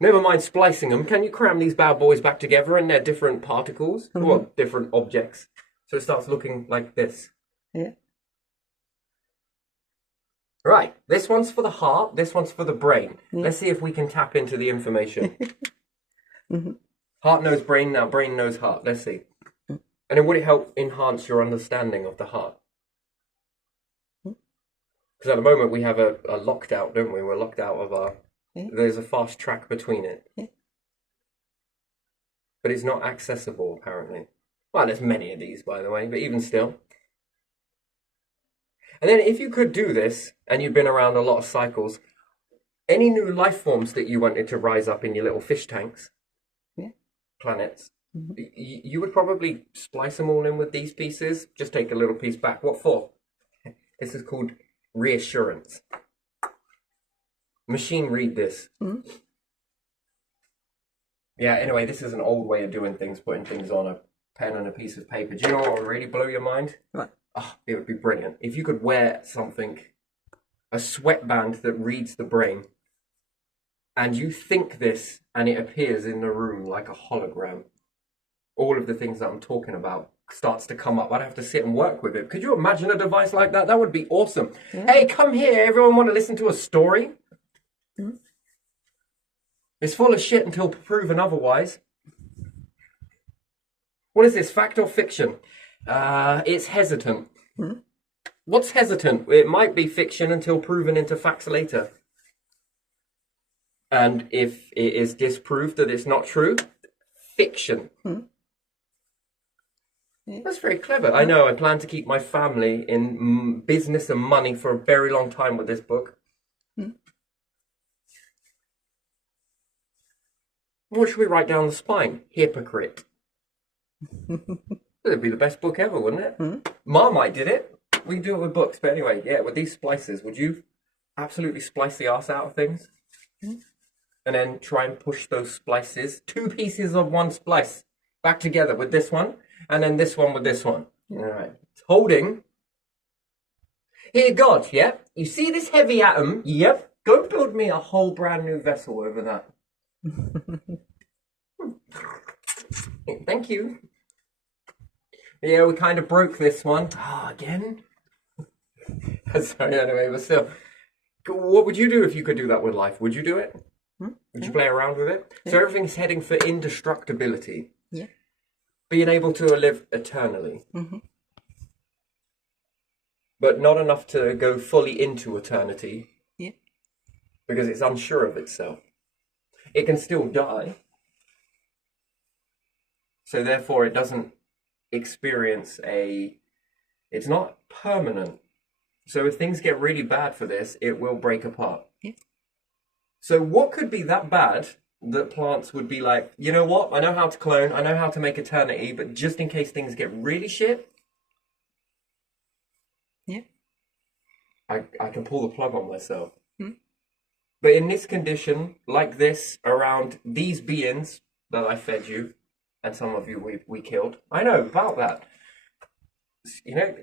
Never mind splicing them. Can you cram these bad boys back together in their different particles? Or different objects? So it starts looking like this. Yeah. Right, this one's for the heart, this one's for the brain. Let's see if we can tap into the information. Heart knows brain, now brain knows heart. Let's see. And then would it help enhance your understanding of the heart? Because at the moment we have a locked out, don't we? We're locked out of our... There's a fast track between it. But it's not accessible, apparently. Well, there's many of these, by the way, but even still. And then if you could do this, and you've been around a lot of cycles, any new life forms that you wanted to rise up in your little fish tanks, planets, you would probably splice them all in with these pieces. Just take a little piece back. What for? This is called reassurance. Machine read this. Yeah, anyway, this is an old way of doing things, putting things on a pen and a piece of paper. Do you know what would really blow your mind? What? Oh, it would be brilliant. If you could wear something, a sweatband that reads the brain, and you think this, and it appears in the room like a hologram. All of the things that I'm talking about starts to come up. I'd have to sit and work with it. Could you imagine a device like that? That would be awesome. Hey, come here. Everyone want to listen to a story? It's full of shit until proven otherwise. What is this, fact or fiction? It's hesitant. What's hesitant? It might be fiction until proven into facts later. And if it is disproved that it's not true, fiction. That's very clever. I know, I plan to keep my family in business and money for a very long time with this book. What should we write down the spine? Hypocrite. It'd be the best book ever, wouldn't it? Marmite did it. We can do it with books, but anyway, yeah, with these splices, would you absolutely splice the arse out of things? And then try and push those splices, 2 pieces of one splice, back together with this one, And then this one with this one. All right. It's holding. Here, God, yep. You see this heavy atom? Yep. Go build me a whole brand new vessel over that. Thank you. Yeah, we kind of broke this one. Again? Sorry, anyway, but still. What would you do if you could do that with life? Would you do it? Would you play around with it? Yeah. So everything's heading for indestructibility. Yeah. Being able to live eternally. Mm-hmm. But not enough to go fully into eternity. Yeah. Because it's unsure of itself. It can still die. So therefore it doesn't experience it's not permanent. So if things get really bad for this, it will break apart. Yeah. So what could be that bad that plants would be like, you know what, I know how to clone, I know how to make eternity, but just in case things get really shit, Yeah. I can pull the plug on myself. Hmm. But in this condition, like this, around these beings that I fed you, and some of you we killed, I know about that. You know,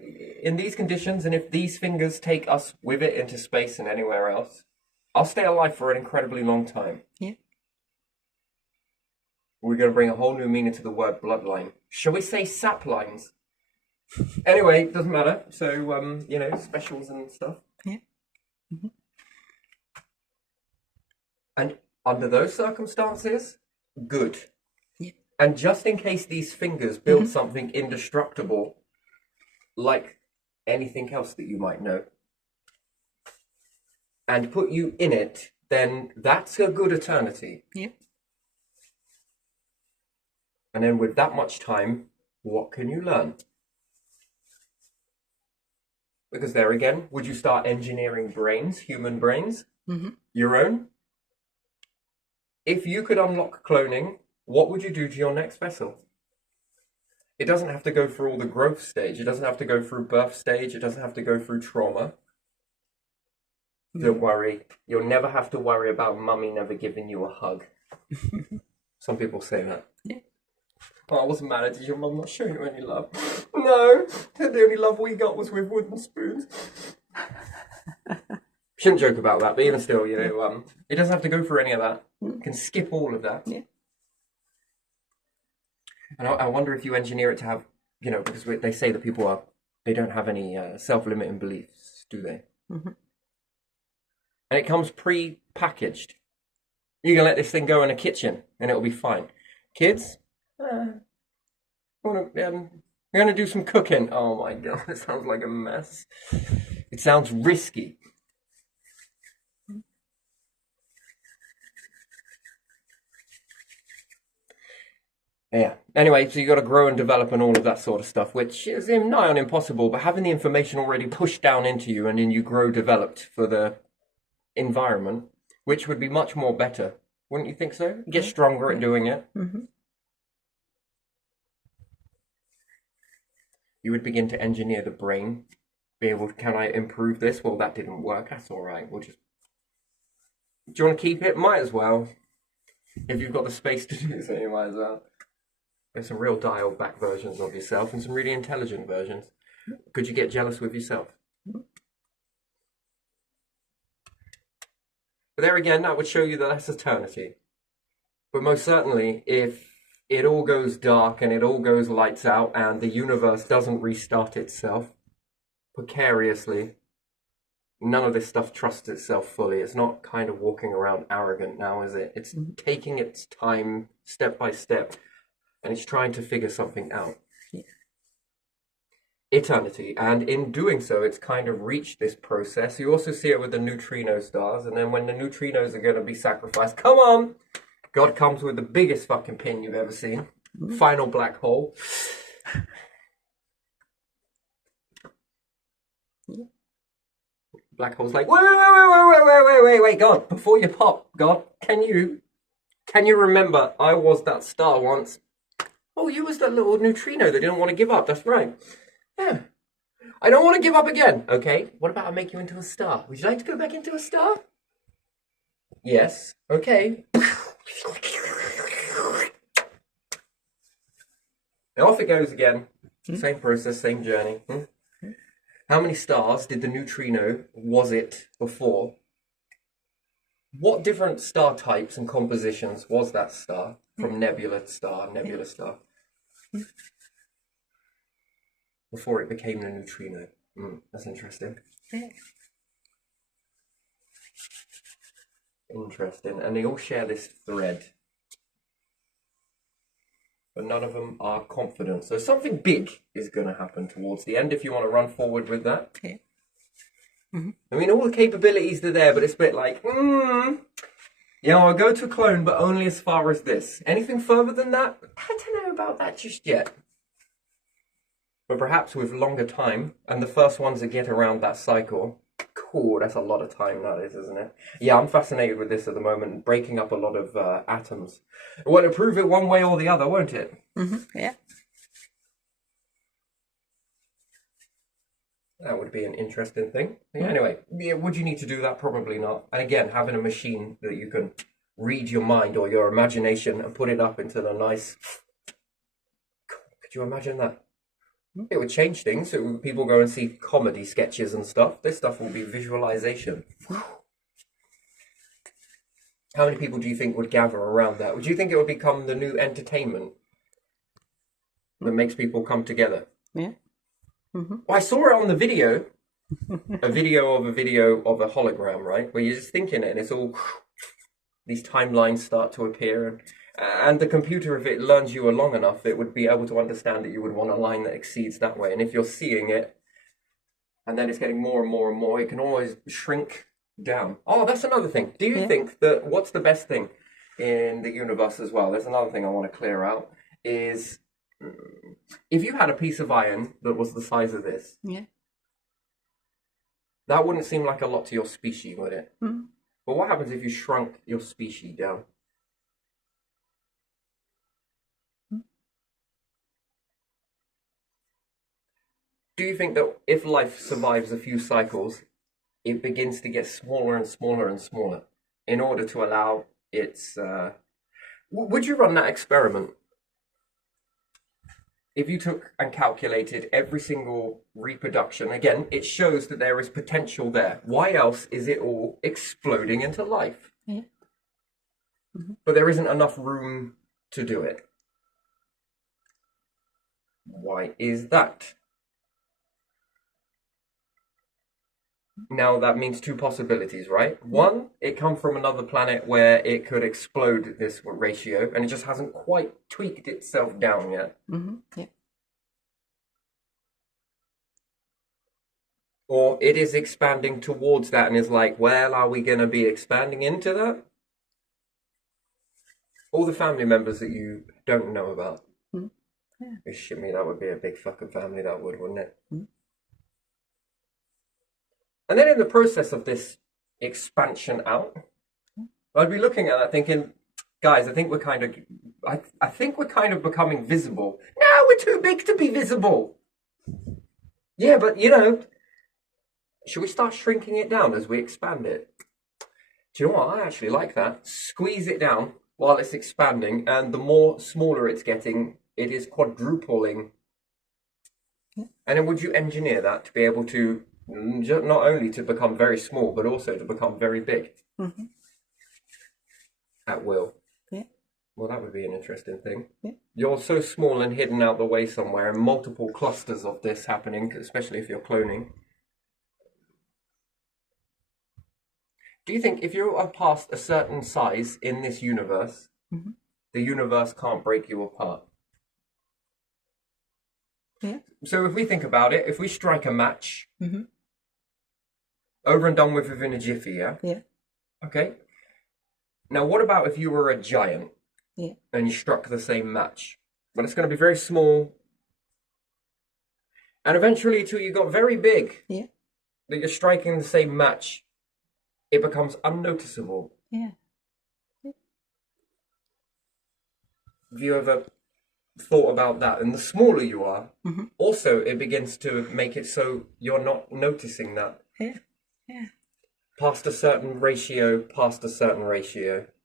in these conditions, and if these fingers take us with it into space and anywhere else, I'll stay alive for an incredibly long time. Yeah. We're going to bring a whole new meaning to the word bloodline. Shall we say sap lines? Anyway, doesn't matter. So, you know, specials and stuff. Yeah. Mm-hmm. And under those circumstances, good. Yeah. And just in case these fingers build something indestructible, like anything else that you might know, and put you in it, then that's a good eternity. Yeah. And then with that much time, what can you learn? Because there again, would you start engineering brains, human brains, your own? If you could unlock cloning, what would you do to your next vessel? It doesn't have to go through all the growth stage. It doesn't have to go through birth stage. It doesn't have to go through trauma. Don't worry. You'll never have to worry about mummy never giving you a hug. Some people say that. Yeah. Oh, I wasn't mad. Did your mum not show you any love? No. The only love we got was with wooden spoons. Shouldn't joke about that, but even still, you know, it doesn't have to go through any of that. You can skip all of that. Yeah. And I wonder if you engineer it to have, you know, because they say that people they don't have any self-limiting beliefs, do they? Mm-hmm. And it comes pre-packaged. You can let this thing go in a kitchen and it'll be fine. Kids, we're going to do some cooking. Oh my God, it sounds like a mess. It sounds risky. Yeah. Anyway, so you got to grow and develop and all of that sort of stuff, which is nigh on impossible, but having the information already pushed down into you and then you grow developed for the environment, which would be much more better. Wouldn't you think so? Get stronger at doing it. Mm-hmm. You would begin to engineer the brain. Be able to, can I improve this? Well, that didn't work. That's all right. We'll just... Do you want to keep it? Might as well. If you've got the space to do so, you might as well. There's some real dialed back versions of yourself and some really intelligent versions. Could you get jealous with yourself? But there again, that would show you that that's eternity. But most certainly, if it all goes dark and it all goes lights out and the universe doesn't restart itself precariously, none of this stuff trusts itself fully. It's not kind of walking around arrogant now, is it? It's taking its time step by step and it's trying to figure something out. Yeah. Eternity. And in doing so, it's kind of reached this process. You also see it with the neutrino stars. And then when the neutrinos are going to be sacrificed, come on! God comes with the biggest fucking pin you've ever seen. Final black hole. Black hole's like, wait, God, before you pop, God, can you remember I was that star once? Oh, you was that little neutrino that didn't want to give up, that's right. Yeah. I don't want to give up again. Okay, what about I make you into a star? Would you like to go back into a star? Yes. Okay. Now off it goes again. Same process, same journey. How many stars did the neutrino was it before? What different star types and compositions was that star from nebula star, before it became the neutrino? That's interesting. Interesting. And they all share this thread. But none of them are confident. So something big is going to happen towards the end if you want to run forward with that. Okay. I mean, all the capabilities are there, but it's a bit like, yeah, I'll go to clone, but only as far as this. Anything further than that? I don't know about that just yet. But perhaps with longer time, and the first ones that get around that cycle, cool, that's a lot of time that is, isn't it? Yeah, I'm fascinated with this at the moment, breaking up a lot of atoms. It won't prove it one way or the other, won't it? Yeah. That would be an interesting thing. Yeah, anyway, would you need to do that? Probably not. And again, having a machine that you can read your mind or your imagination and put it up into the nice... Could you imagine that? It would change things. People go and see comedy sketches and stuff. This stuff will be visualization. How many people do you think would gather around that? Would you think it would become the new entertainment that makes people come together? Yeah. Well, I saw it on the video, a video of a hologram, right? Where you're just thinking it and it's all, these timelines start to appear. And the computer, if it learns you long enough, it would be able to understand that you would want a line that exceeds that way. And if you're seeing it, and then it's getting more and more and more, it can always shrink down. Oh, that's another thing. Do you think that what's the best thing in the universe as well? There's another thing I want to clear out, is if you had a piece of iron that was the size of this, that wouldn't seem like a lot to your species, would it? But what happens if you shrunk your species down? Do you think that if life survives a few cycles, it begins to get smaller and smaller and smaller in order to allow its... Would you run that experiment? If you took and calculated every single reproduction, again, it shows that there is potential there. Why else is it all exploding into life? But there isn't enough room to do it. Why is that? Now that means two possibilities, right? One, it come from another planet where it could explode this ratio, and it just hasn't quite tweaked itself down yet. Or it is expanding towards that and is like, well, are we going to be expanding into that? All the family members that you don't know about. Shit me, that would be a big fucking family, that would, wouldn't it? And then in the process of this expansion out, I'd be looking at that thinking, guys, I think we're kind of becoming visible. No, we're too big to be visible. Yeah, but should we start shrinking it down as we expand it? Do you know what? I actually like that. Squeeze it down while it's expanding, and the more smaller it's getting, it is quadrupling. And then would you engineer that to be able to not only to become very small, but also to become very big at will? Well, that would be an interesting thing. You're so small and hidden out the way somewhere, and multiple clusters of this happening, especially if you're cloning. Do you think if you are past a certain size in this universe, the universe can't break you apart? So if we think about it, if we strike a match, over and done with within a jiffy, yeah? Okay. Now, what about if you were a giant and you struck the same match? Well, it's going to be very small. And eventually, till you got very big, that you're striking the same match, it becomes unnoticeable. Have you ever thought about that? And the smaller you are, also it begins to make it so you're not noticing that. Past a certain ratio,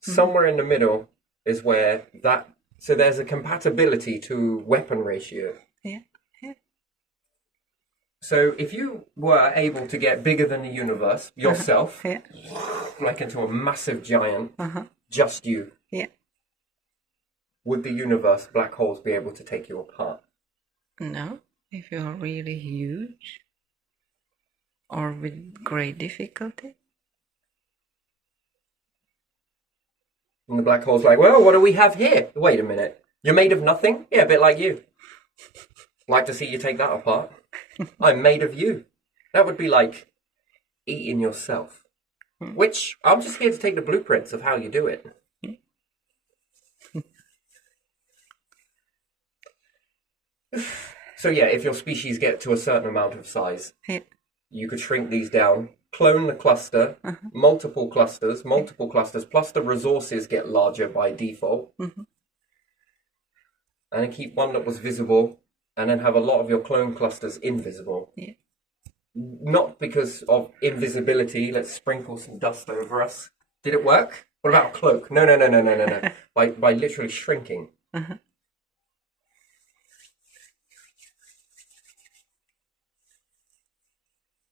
somewhere in the middle is where that So there's a compatibility to weapon ratio. Yeah. Yeah. So if you were able to get bigger than the universe yourself, Yeah. like into a massive giant, Uh-huh. just you, Yeah. would the universe, black holes, be able to take you apart? No, if you're really huge or with great difficulty. And the black hole's like, well, what do we have here? Wait a minute. You're made of nothing? Yeah, a bit like you. Like to see you take that apart. I'm made of you. That would be like eating yourself. Which, I'm just here to take the blueprints of how you do it. So yeah, if your species get to a certain amount of size, Yeah. you could shrink these down, clone the cluster, multiple clusters, plus the resources get larger by default, and then keep one that was visible, and then have a lot of your clone clusters invisible. Yeah. Not because of invisibility, let's sprinkle some dust over us. Did it work? What about a cloak? No. By literally shrinking.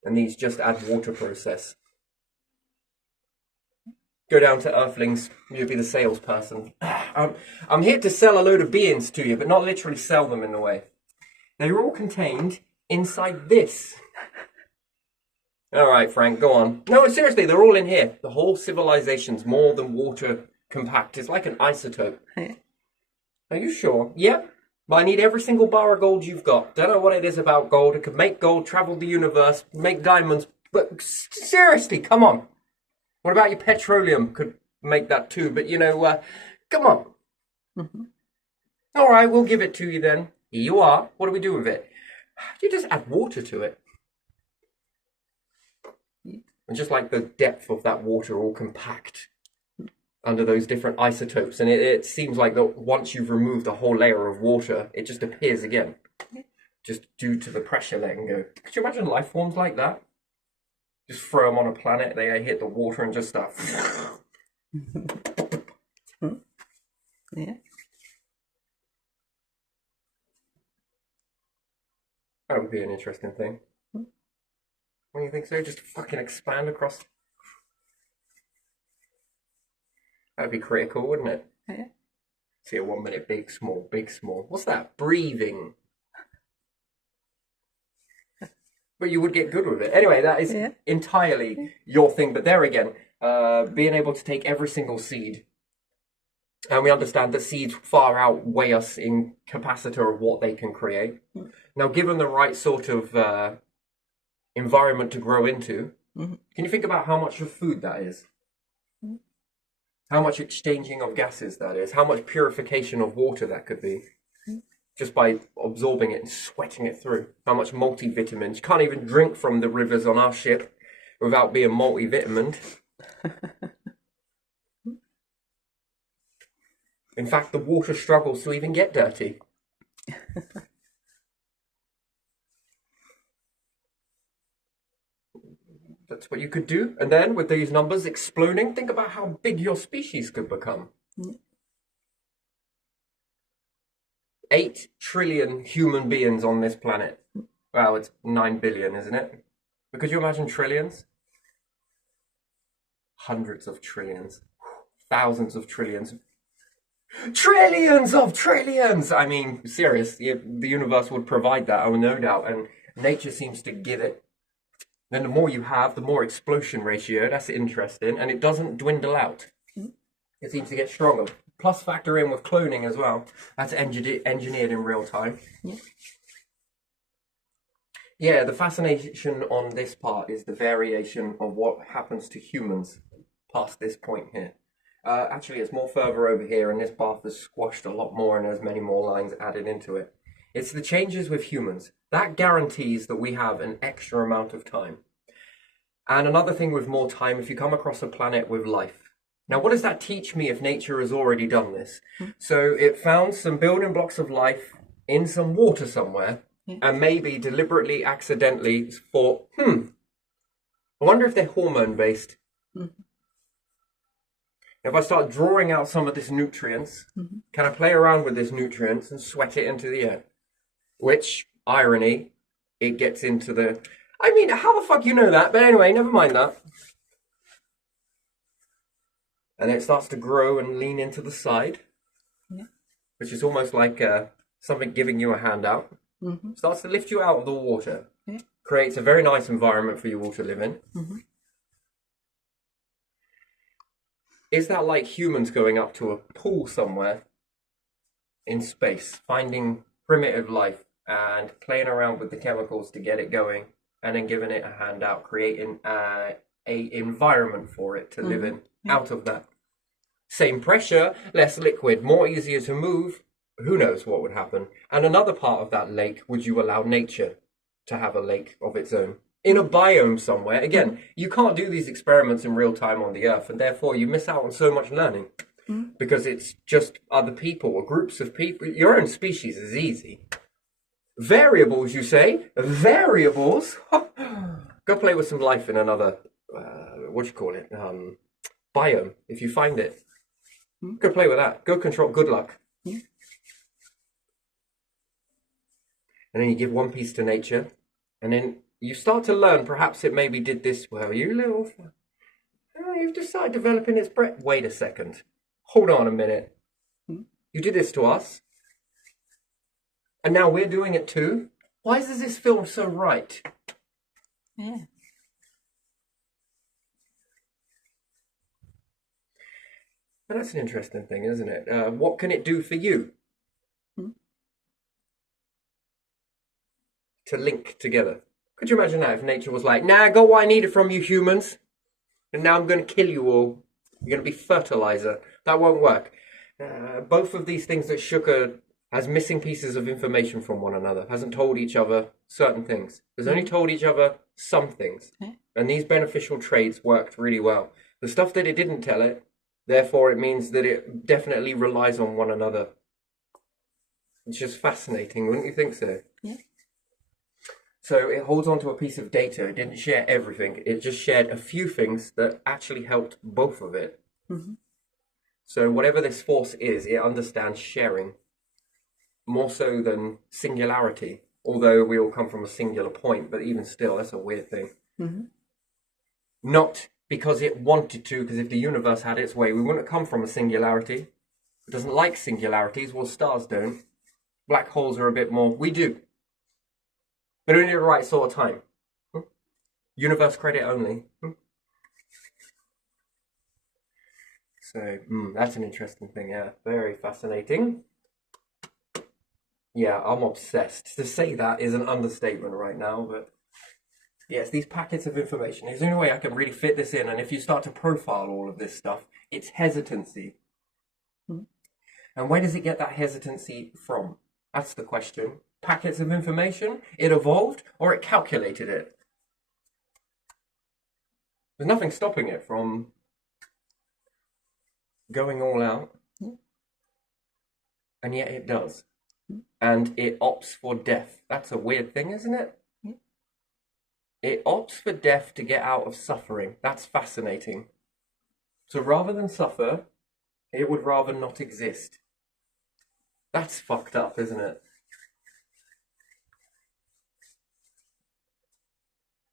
And these just add water process. Go down to Earthlings, you'll be the salesperson. I'm here to sell a load of beings to you, but not literally sell them in a way. They're all contained inside this. All right, Frank, go on. No, seriously, they're all in here. The whole civilization's more than water compact. It's like an isotope. Yeah. Are you sure? Yeah. But I need every single bar of gold you've got. Don't know what it is about gold. It could make gold, travel the universe, make diamonds. But seriously, come on. What about your petroleum? Could make that too. But, come on. All right, we'll give it to you then. Here you are. What do we do with it? You just add water to it. And just like the depth of that water all compact under those different isotopes. And it seems like that once you've removed a whole layer of water, it just appears again. Just due to the pressure letting go. Could you imagine life forms like that? Just throw them on a planet, they hit the water and just start. Yeah. That would be an interesting thing. When you think so, just fucking expand across. That'd be critical, wouldn't it? Yeah. See a 1 minute, big, small, big, small. What's that? Breathing. But you would get good with it. Anyway, that is entirely your thing. But there again, being able to take every single seed. And we understand that seeds far outweigh us in capacitor of what they can create. Now, given the right sort of environment to grow into, can you think about how much of food that is? How much exchanging of gases that is? How much purification of water that could be? Just by absorbing it and sweating it through. How much multivitamins. You can't even drink from the rivers on our ship without being multivitamined. In fact, the water struggles to even get dirty. That's what you could do. And then with these numbers exploding, think about how big your species could become. 8 trillion human beings on this planet. Well, it's 9 billion, isn't it? But could you imagine trillions? Hundreds of trillions. Thousands of trillions. Trillions of trillions! I mean, serious. The universe would provide that, I have no doubt. And nature seems to give it. Then the more you have, the more explosion ratio. That's interesting. And it doesn't dwindle out. It seems to get stronger. Plus factor in with cloning as well. That's engineered in real time. Yeah, the fascination on this part is the variation of what happens to humans past this point here. Actually, it's more further over here, and this path is squashed a lot more, and there's many more lines added into it. It's the changes with humans. That guarantees that we have an extra amount of time. And another thing with more time, if you come across a planet with life. Now, what does that teach me if nature has already done this? So it found some building blocks of life in some water somewhere, and maybe deliberately, accidentally thought, I wonder if they're hormone-based. If I start drawing out some of this nutrients, can I play around with this nutrients and sweat it into the air? Which, irony, it gets into the... I mean, how the fuck you know that? But anyway, never mind that. And it starts to grow and lean into the side, which is almost like something giving you a handout. Starts to lift you out of the water. Creates a very nice environment for you all to live in. Is that like humans going up to a pool somewhere in space, finding primitive life and playing around with the chemicals to get it going, and then giving it a handout, creating a environment for it to live in out of that? Same pressure, less liquid, more easier to move. Who knows what would happen? And another part of that lake, would you allow nature to have a lake of its own? In a biome somewhere. Again, you can't do these experiments in real time on the Earth, and therefore you miss out on so much learning. Because it's just other people or groups of people. Your own species is easy. Variables, you say? Variables? Go play with some life in another, what do you call it? Biome, if you find it. Go play with that. Go control. Good luck. And then you give one piece to nature, and then you start to learn. Perhaps it maybe did this well. You little... you've just started developing its breath. Wait a second. Hold on a minute. You did this to us, and now we're doing it too? Why does this feel so right? Yeah. But that's an interesting thing, isn't it? What can it do for you? To link together. Could you imagine that if nature was like, nah, I got what I needed from you humans, and now I'm going to kill you all. You're going to be fertilizer. That won't work. Both of these things that Shuka has missing pieces of information from one another, hasn't told each other certain things, has only told each other some things. And these beneficial traits worked really well. The stuff that it didn't tell it, therefore it means that it definitely relies on one another. It's just fascinating, wouldn't you think so? Yeah. So it holds on to a piece of data. It didn't share everything. It just shared a few things that actually helped both of it. So whatever this force is, it understands sharing more so than singularity. Although we all come from a singular point, but even still, that's a weird thing. Not because it wanted to, because if the universe had its way, we wouldn't come from a singularity. It doesn't like singularities. Well, stars don't. Black holes are a bit more. We do. But only at the right sort of time. Universe credit only. So, that's an interesting thing, yeah. Very fascinating. Yeah, I'm obsessed. To say that is an understatement right now, but yes, these packets of information. There's the only way I can really fit this in, and if you start to profile all of this stuff, it's hesitancy. And where does it get that hesitancy from? That's the question. Packets of information? It evolved, or it calculated it? There's nothing stopping it from going all out, and yet it does. And it opts for death. That's a weird thing, isn't it? It opts for death to get out of suffering. That's fascinating. So rather than suffer, it would rather not exist. That's fucked up, isn't it?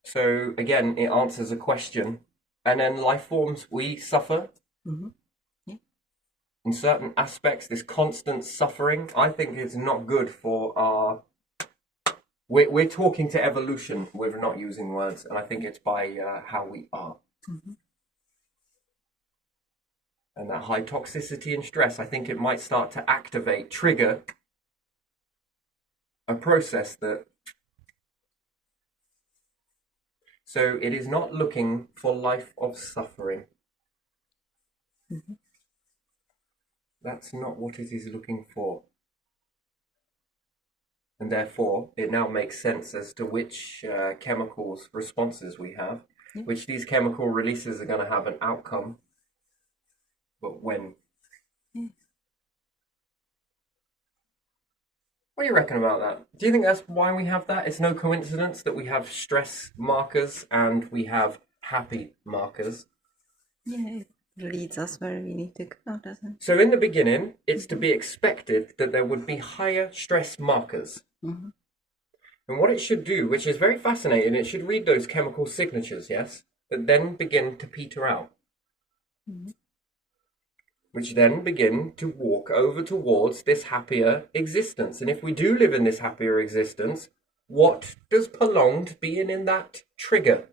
So again, it answers a question. And then life forms, we suffer. In certain aspects, this constant suffering, I think is not good for our... We're talking to evolution, we're not using words, and I think it's by how we are. And that high toxicity and stress, I think it might start to activate, trigger a process that... So it is not looking for life of suffering. That's not what it is looking for. And therefore, it now makes sense as to which chemicals responses we have, which these chemical releases are going to have an outcome, but when. What do you reckon about that? Do you think that's why we have that? It's no coincidence that we have stress markers and we have happy markers. Yeah, leads us where we need to go, doesn't it? So in the beginning, it's to be expected that there would be higher stress markers. Mm-hmm. And what it should do, which is very fascinating, it should read those chemical signatures, yes, that then begin to peter out. Mm-hmm. Which then begin to walk over towards this happier existence. And if we do live in this happier existence, what does prolonged being in that trigger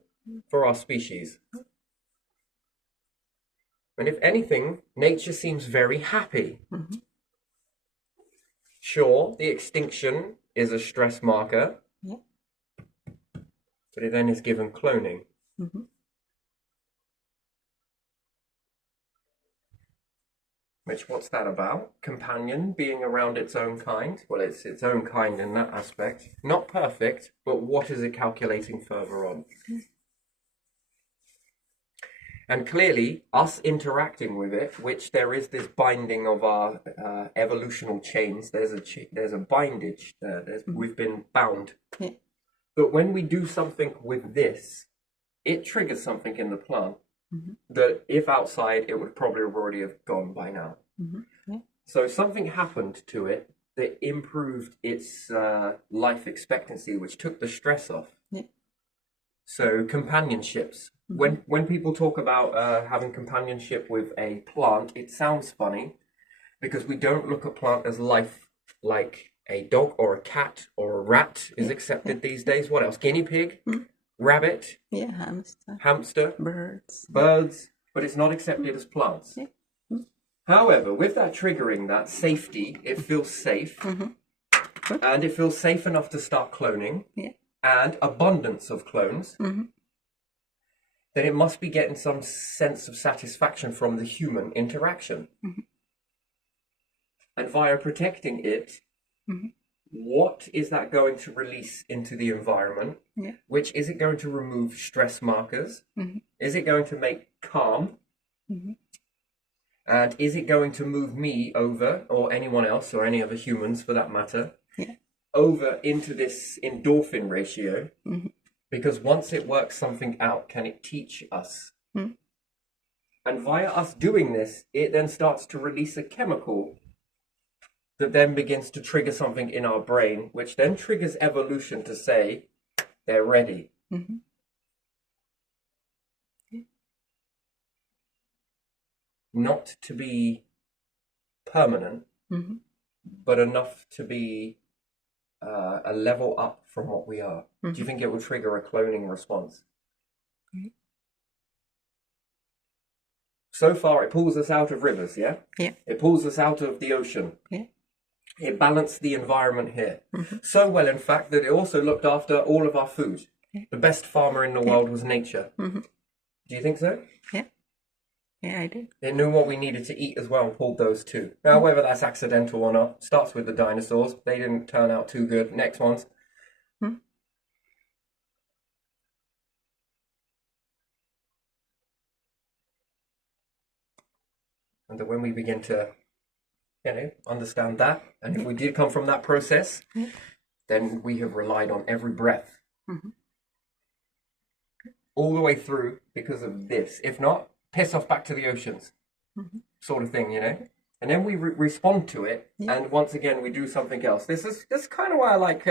for our species? And if anything, nature seems very happy. Mm-hmm. Sure, the extinction is a stress marker, Yeah. but it then is given cloning. Mm-hmm. Which, what's that about? Companion being around its own kind? Well, it's its own kind in that aspect. Not perfect, but what is it calculating further on? And clearly, us interacting with it, which there is this binding of our evolutional chains, there's a bindage there, we've been bound. Yeah. But when we do something with this, it triggers something in the plant that if outside, it would probably already have gone by now. Mm-hmm. Yeah. So something happened to it that improved its life expectancy, which took the stress off. Yeah. So companionships. When people talk about having companionship with a plant, it sounds funny because we don't look at plant as life like a dog or a cat or a rat is accepted these days. What else? Guinea pig, rabbit, Yeah, hamster, birds. but it's not accepted as plants. Yeah. However, with that triggering that safety, it feels safe, and it feels safe enough to start cloning, and abundance of clones, then it must be getting some sense of satisfaction from the human interaction. And via protecting it, what is that going to release into the environment? Yeah. Which is it going to remove stress markers? Is it going to make calm? And is it going to move me over, or anyone else, or any other humans for that matter, over into this endorphin ratio? Because once it works something out, can it teach us? And via us doing this, it then starts to release a chemical that then begins to trigger something in our brain, which then triggers evolution to say, they're ready. Not to be permanent, but enough to be a level up from what we are. Do you think it will trigger a cloning response? So far, it pulls us out of rivers, yeah? Yeah. It pulls us out of the ocean. Yeah. It balanced the environment here. So well, in fact, that it also looked after all of our food. The best farmer in the world was nature. Do you think so? Yeah. Yeah, I do. It knew what we needed to eat as well and pulled those too. Now, whether that's accidental or not, starts with the dinosaurs. They didn't turn out too good. Next ones. And then when we begin to, understand that, and if we did come from that process, then we have relied on every breath. All the way through because of this. If not, piss off back to the oceans. Sort of thing, And then we respond to it, and once again we do something else. This is kind of why I like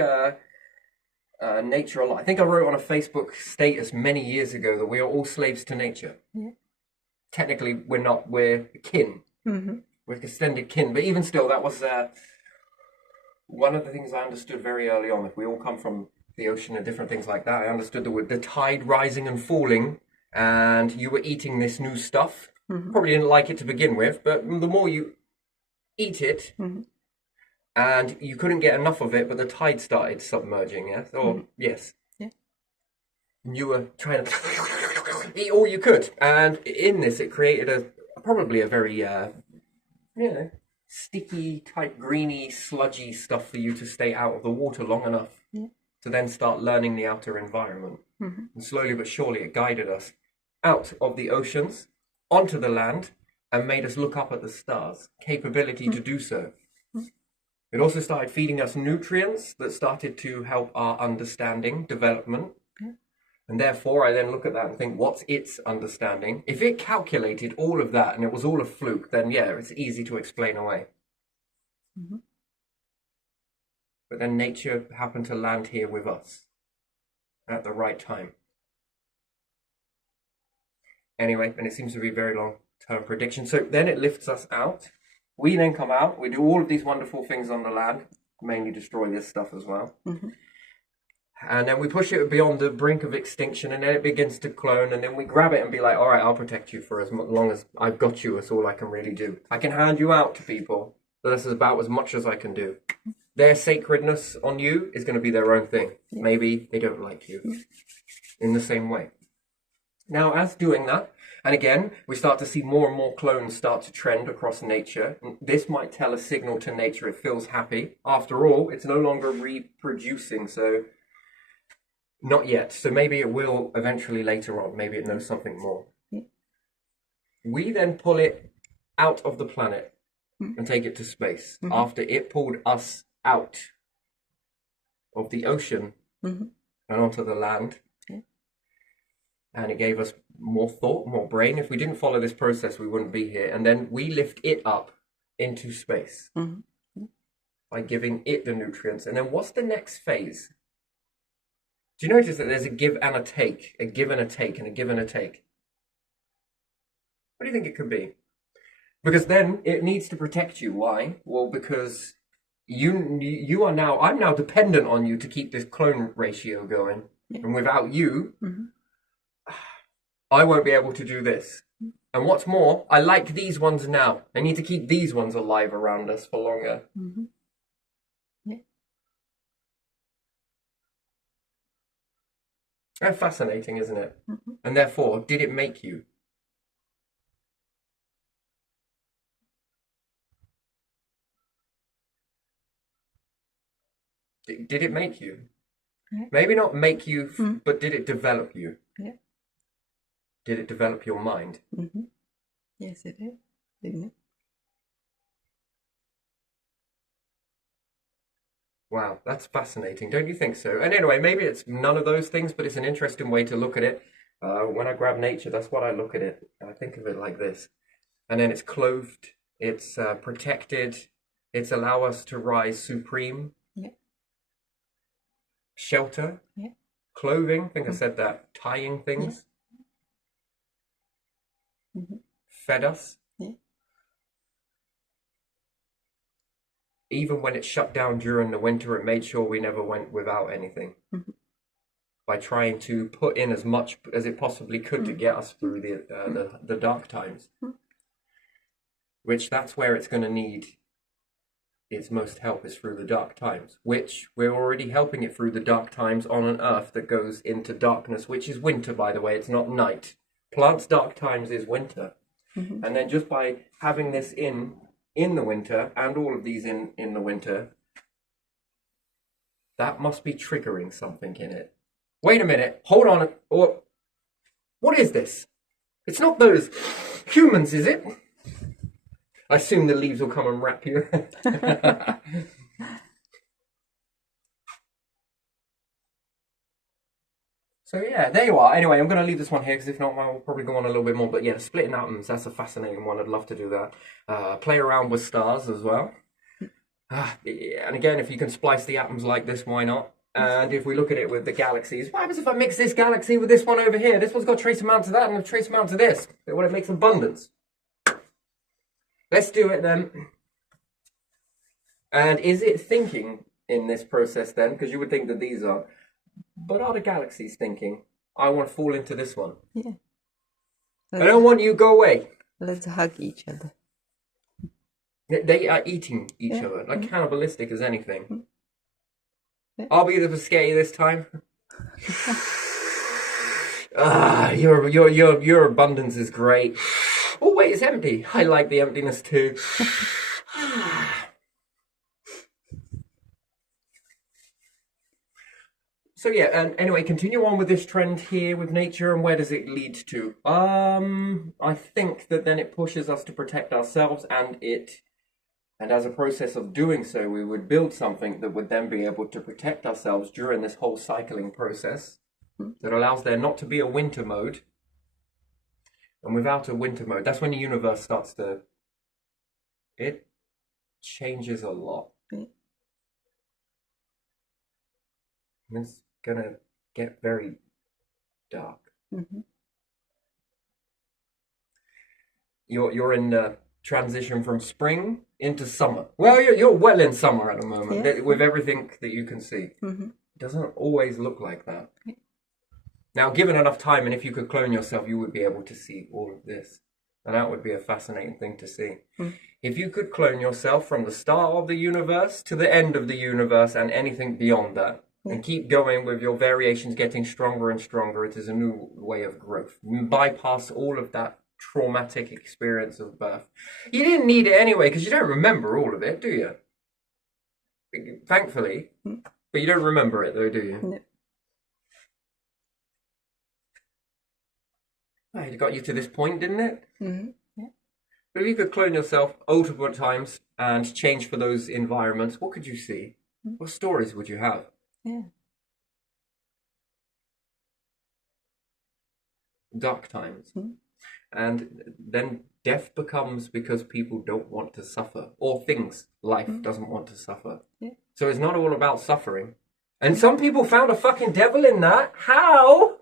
nature a lot. I think I wrote on a Facebook status many years ago that we are all slaves to nature. Technically, we're not. We're kin. We're extended kin. But even still, that was one of the things I understood very early on. If we all come from the ocean and different things like that, I understood the tide rising and falling, and you were eating this new stuff. Probably didn't like it to begin with, but the more you eat it, and you couldn't get enough of it, but the tide started submerging, yes? Or, yes. Yeah. You were trying to eat all you could, and in this, it created probably a very, sticky, type greeny, sludgy stuff for you to stay out of the water long enough to then start learning the outer environment. And slowly but surely, it guided us out of the oceans, onto the land, and made us look up at the stars, capability to do so. It also started feeding us nutrients that started to help our understanding, development. And therefore, I then look at that and think, what's its understanding? If it calculated all of that and it was all a fluke, then yeah, it's easy to explain away. Mm-hmm. But then nature happened to land here with us at the right time. Anyway, and it seems to be a very long-term prediction. So then it lifts us out. We then come out. We do all of these wonderful things on the land, mainly destroy this stuff as well. Mm-hmm. And then we push it beyond the brink of extinction, and then it begins to clone, and then we grab it and be like, all right, I'll protect you for as long as I've got you. That's all I can really do. I can hand you out to people, but that's about as much as I can do. Their sacredness on you is going to be their own thing. Yeah. Maybe they don't like you in the same way. Now, as doing that, and again, we start to see more and more clones start to trend across nature. This might tell a signal to nature it feels happy. After all, it's no longer reproducing, so not yet. So maybe it will eventually later on. Maybe it knows something more. Yeah. We then pull it out of the planet and take it to space after it pulled us out of the ocean and onto the land. Yeah. And it gave us more thought, more brain. If we didn't follow this process, we wouldn't be here. And then we lift it up into space by giving it the nutrients. And then what's the next phase? Do you notice that there's a give and a take, a give and a take, and a give and a take? What do you think it could be? Because then it needs to protect you. Why? Well, because you are now, I'm now dependent on you to keep this clone ratio going. Yeah. And without you, I won't be able to do this. And what's more, I like these ones now. I need to keep these ones alive around us for longer. Yeah. That's fascinating, isn't it? And therefore, did it make you? Did it make you? Yeah. Maybe not make you, but did it develop you? Yeah. Did it develop your mind? Yes, it did. Didn't it? Wow, that's fascinating. Don't you think so? And anyway, maybe it's none of those things, but it's an interesting way to look at it. When I grab nature, that's what I look at it. I think of it like this. And then it's clothed, it's protected, it's allow us to rise supreme. Yeah. Shelter. Yeah. Clothing. I think I said that. Tying things. Yeah. Fed us. Yeah. Even when it shut down during the winter, it made sure we never went without anything. By trying to put in as much as it possibly could to get us through the dark times. Which that's where it's going to need its most help, is through the dark times. Which we're already helping it through the dark times on an earth that goes into darkness, which is winter, by the way. It's not night. Plants' dark times is winter. And then just by having this in the winter, and all of these in the winter, that must be triggering something in it. Wait a minute, hold on. What is this? It's not those humans, is it? I assume the leaves will come and wrap you. So yeah, there you are. Anyway, I'm going to leave this one here because if not, I'll probably go on a little bit more. But yeah, splitting atoms, that's a fascinating one. I'd love to do that. Play around with stars as well. And again, if you can splice the atoms like this, why not? And if we look at it with the galaxies, what happens if I mix this galaxy with this one over here? This one's got trace amount to that and a trace amount to this. Well, it makes abundance. Let's do it then. And is it thinking in this process then? Because you would think that these are. But are the galaxies thinking, I want to fall into this one? Yeah. I don't want you, go away. Let's hug each other. They are eating each other, like cannibalistic as anything. I'll be the biscotti this time. Your abundance is great. Oh wait, it's empty. I like the emptiness too. So yeah, and anyway, continue on with this trend here with nature, and where does it lead to? I think that then it pushes us to protect ourselves, and as a process of doing so, we would build something that would then be able to protect ourselves during this whole cycling process. that allows there not to be a winter mode. And without a winter mode, that's when the universe starts to, it changes a lot. It's gonna get very dark. You're in the transition from spring into summer. Well, you're well in summer at the moment, with everything that you can see. It doesn't always look like that. Now, given enough time, and if you could clone yourself, you would be able to see all of this. And that would be a fascinating thing to see. If you could clone yourself from the start of the universe to the end of the universe and anything beyond that, and keep going with your variations getting stronger and stronger, it is a new way of growth. You bypass all of that traumatic experience of birth. You didn't need it anyway, because you don't remember all of it, do you? Thankfully. But you don't remember it, though, do you? No. It got you to this point, didn't it? Yeah. But if you could clone yourself multiple times and change for those environments, what could you see? What stories would you have? Yeah. Dark times. And then death becomes because people don't want to suffer, or things, life doesn't want to suffer. So it's not all about suffering. And some people found a fucking devil in that. How?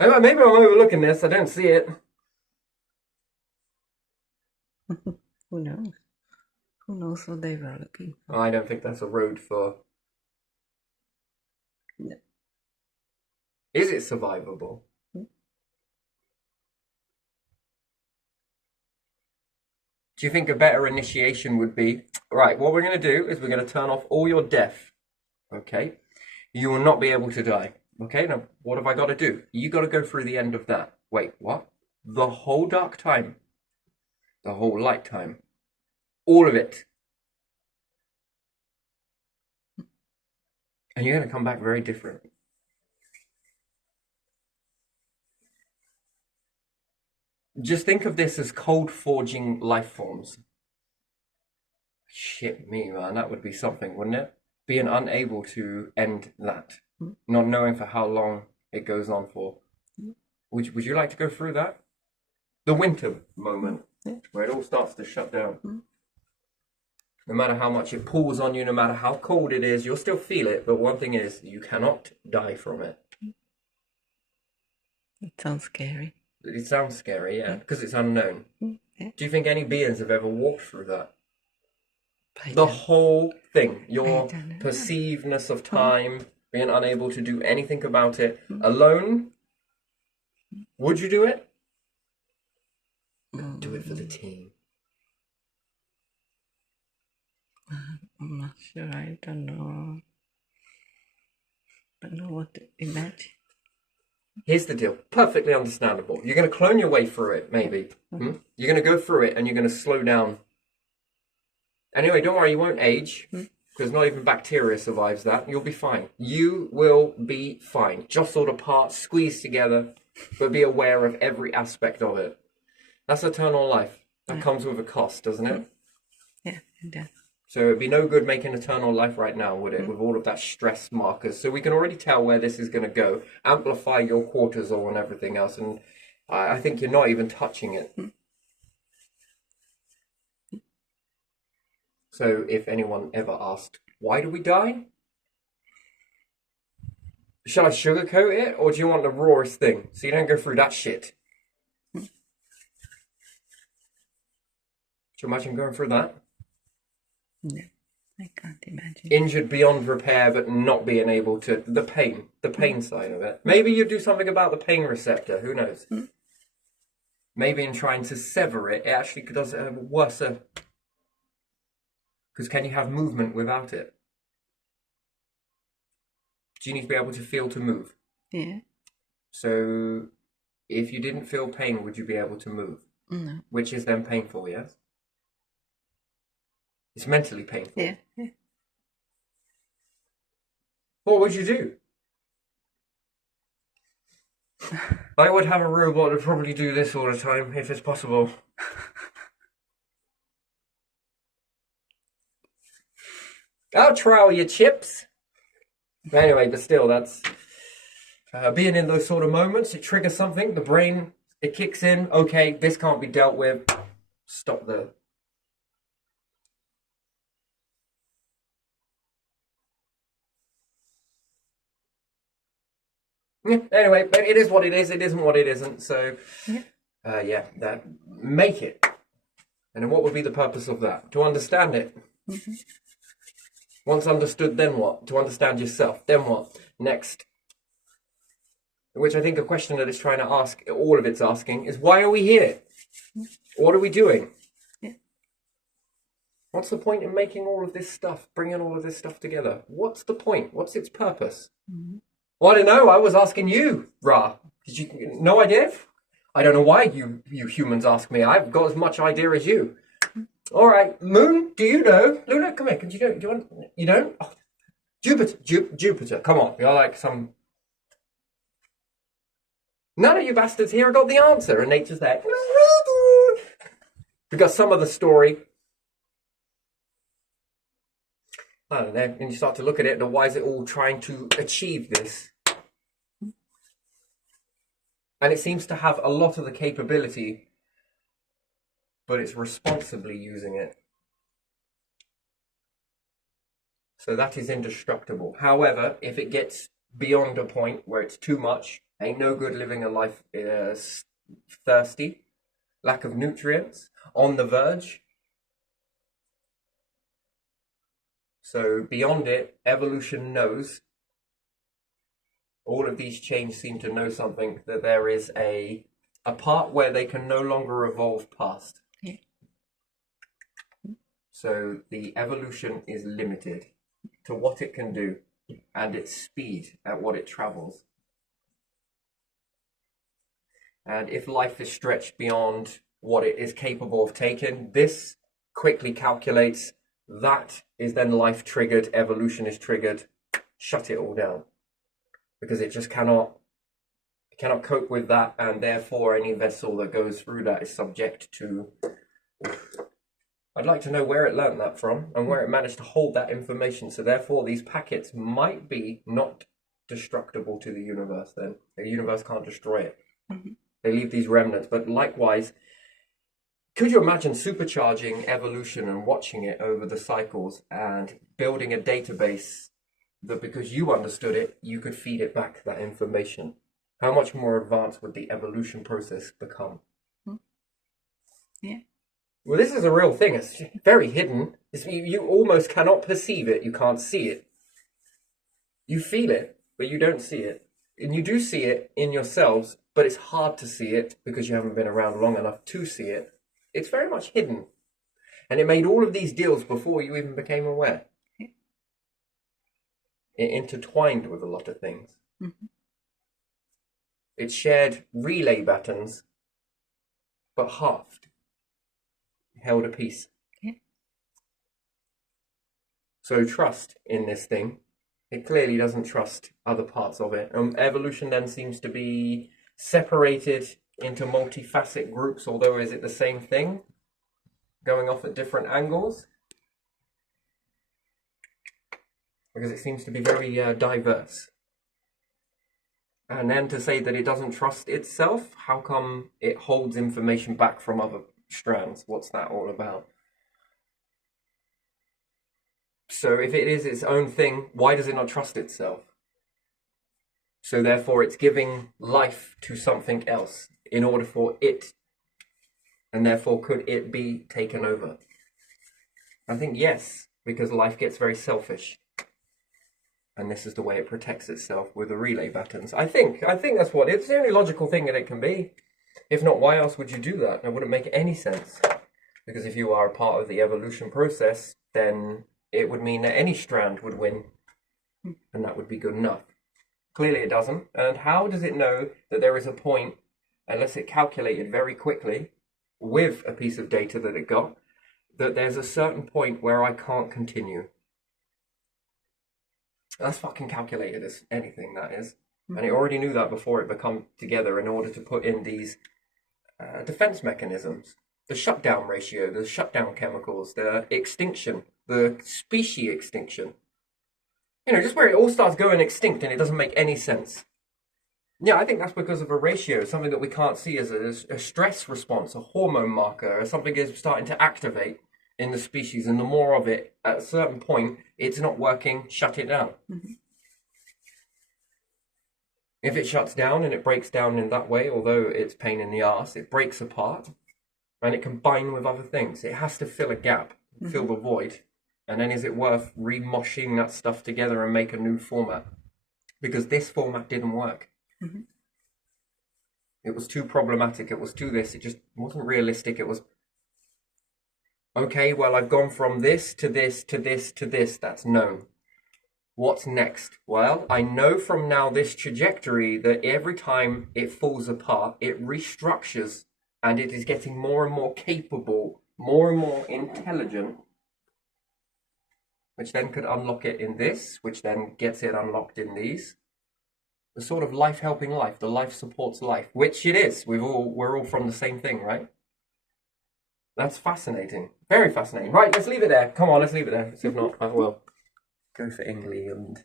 Maybe I'm overlooking this. I don't see it. Who knows? Who knows what they were looking for? I don't think that's a road for... No. Is it survivable? Do you think a better initiation would be, right, what we're going to do is we're going to turn off all your death, okay? You will not be able to die, okay? Now, what have I got to do? You got to go through the end of that. Wait, what? The whole dark time, the whole light time, all of it. And you're going to come back very different. Just think of this as cold forging life forms. Shit me, man, that would be something, wouldn't it? Being unable to end that. Not knowing for how long it goes on for. Would you like to go through that? The winter moment, where it all starts to shut down. No matter how much it pulls on you, no matter how cold it is, you'll still feel it. But one thing is, you cannot die from it. It sounds scary. It sounds scary, yeah, because it's unknown. Yeah. Do you think any beings have ever walked through that? The whole thing, your perceivedness of time, being unable to do anything about it, alone, would you do it? Do it for the team. I'm not sure. I don't know. I don't know what to imagine. Here's the deal. Perfectly understandable. You're going to clone your way through it, maybe. You're going to go through it and you're going to slow down. Anyway, don't worry, you won't age. Because not even bacteria survives that. You'll be fine. You will be fine. Jostled apart, squeezed together, but be aware of every aspect of it. That's eternal life. That comes with a cost, doesn't it? Yeah, it does. So it'd be no good making eternal life right now, would it? With all of that stress markers. So we can already tell where this is going to go. Amplify your cortisol and everything else. And I think you're not even touching it. So if anyone ever asked, why do we die? Shall I sugarcoat it? Or do you want the rawest thing? So you don't go through that shit. Do you imagine going through that? No, I can't imagine. Injured beyond repair, but not being able to... The pain side of it. Maybe you do something about the pain receptor. Who knows? Maybe in trying to sever it, it actually does worse. Because can you have movement without it? Do you need to be able to feel to move? Yeah. So if you didn't feel pain, would you be able to move? No. Which is then painful, yes? It's mentally painful. Yeah. What would you do? I would have a robot that probably do this all the time, if it's possible. I'll trial your chips. Anyway, but still, that's Being in those sort of moments, it triggers something. The brain, it kicks in. Okay, this can't be dealt with. Stop the... Yeah, anyway, it is what it is. It isn't what it isn't. So, yeah, that make it. And then what would be the purpose of that? To understand it. Mm-hmm. Once understood, then what? To understand yourself, then what? Next. Which I think a question that it's trying to ask, all of it's asking, is why are we here? What are we doing? Yeah. What's the point in making all of this stuff, bringing all of this stuff together? What's the point? What's its purpose? Mm-hmm. Well, I don't know. I was asking you, Ra. Did you no idea? I don't know why you humans ask me. I've got as much idea as you. All right, Moon, do you know? Luna, come here. Can you do you want? You don't? Oh, Jupiter. Come on, you're like some. None of you bastards here got the answer, and nature's there. Because some of the story, I don't know, and you start to look at it, and why is it all trying to achieve this? And it seems to have a lot of the capability, but it's responsibly using it. So that is indestructible. However, if it gets beyond a point where it's too much, ain't no good living a life thirsty, lack of nutrients, on the verge. So beyond it, evolution knows. All of these chains seem to know something, that there is a part where they can no longer evolve past. Yeah. So the evolution is limited to what it can do and its speed at what it travels. And if life is stretched beyond what it is capable of taking, this quickly calculates that is then life triggered, evolution is triggered, shut it all down. Because it just cannot cope with that, and therefore any vessel that goes through that is subject to... I'd like to know where it learnt that from and where it managed to hold that information. So therefore these packets might be not destructible to the universe then. The universe can't destroy it. Mm-hmm. They leave these remnants. But likewise, could you imagine supercharging evolution and watching it over the cycles and building a database that because you understood it, you could feed it back that information? How much more advanced would the evolution process become? Yeah. Well, this is a real thing. It's very hidden. You almost cannot perceive it. You can't see it. You feel it, but you don't see it. And you do see it in yourselves, but it's hard to see it because you haven't been around long enough to see it. It's very much hidden. And it made all of these deals before you even became aware. It intertwined with a lot of things. Mm-hmm. It shared relay patterns, but halved. Held a piece. Yeah. So trust in this thing. It clearly doesn't trust other parts of it. Evolution then seems to be separated into multifaceted groups, although is it the same thing? Going off at different angles? Because it seems to be very diverse. And then to say that it doesn't trust itself, how come it holds information back from other strands? What's that all about? So if it is its own thing, why does it not trust itself? So therefore it's giving life to something else in order for it, and therefore could it be taken over? I think yes, because life gets very selfish. And this is the way it protects itself with the relay patterns. I think that's what it's the only logical thing that it can be. If not, why else would you do that? It wouldn't make any sense. Because if you are a part of the evolution process, then it would mean that any strand would win. And that would be good enough. Clearly it doesn't. And how does it know that there is a point, unless it calculated very quickly, with a piece of data that it got, that there's a certain point where I can't continue? That's fucking calculated as anything, that is. And it already knew that before it become together in order to put in these defense mechanisms. The shutdown ratio, the shutdown chemicals, the extinction, the species extinction. You know, just where it all starts going extinct and it doesn't make any sense. Yeah, I think that's because of a ratio, something that we can't see as a stress response, a hormone marker, or something is starting to activate in the species, and the more of it, at a certain point, it's not working, shut it down. Mm-hmm. If it shuts down and it breaks down in that way, although it's pain in the ass, it breaks apart and it can bind with other things. It has to fill a gap, fill the void. And then is it worth remoshing that stuff together and make a new format? Because this format didn't work. Mm-hmm. It was too problematic. It was too this. It just wasn't realistic. It was, okay, well, I've gone from this to this to this to this. That's known. What's next? Well, I know from now this trajectory that every time it falls apart, it restructures and it is getting more and more capable, more and more intelligent, which then could unlock it in this, which then gets it unlocked in these. The sort of life helping life, the life supports life, which it is. We're all from the same thing, right? That's fascinating. Very fascinating. Right, let's leave it there. Come on, let's leave it there. If not, I will go for England.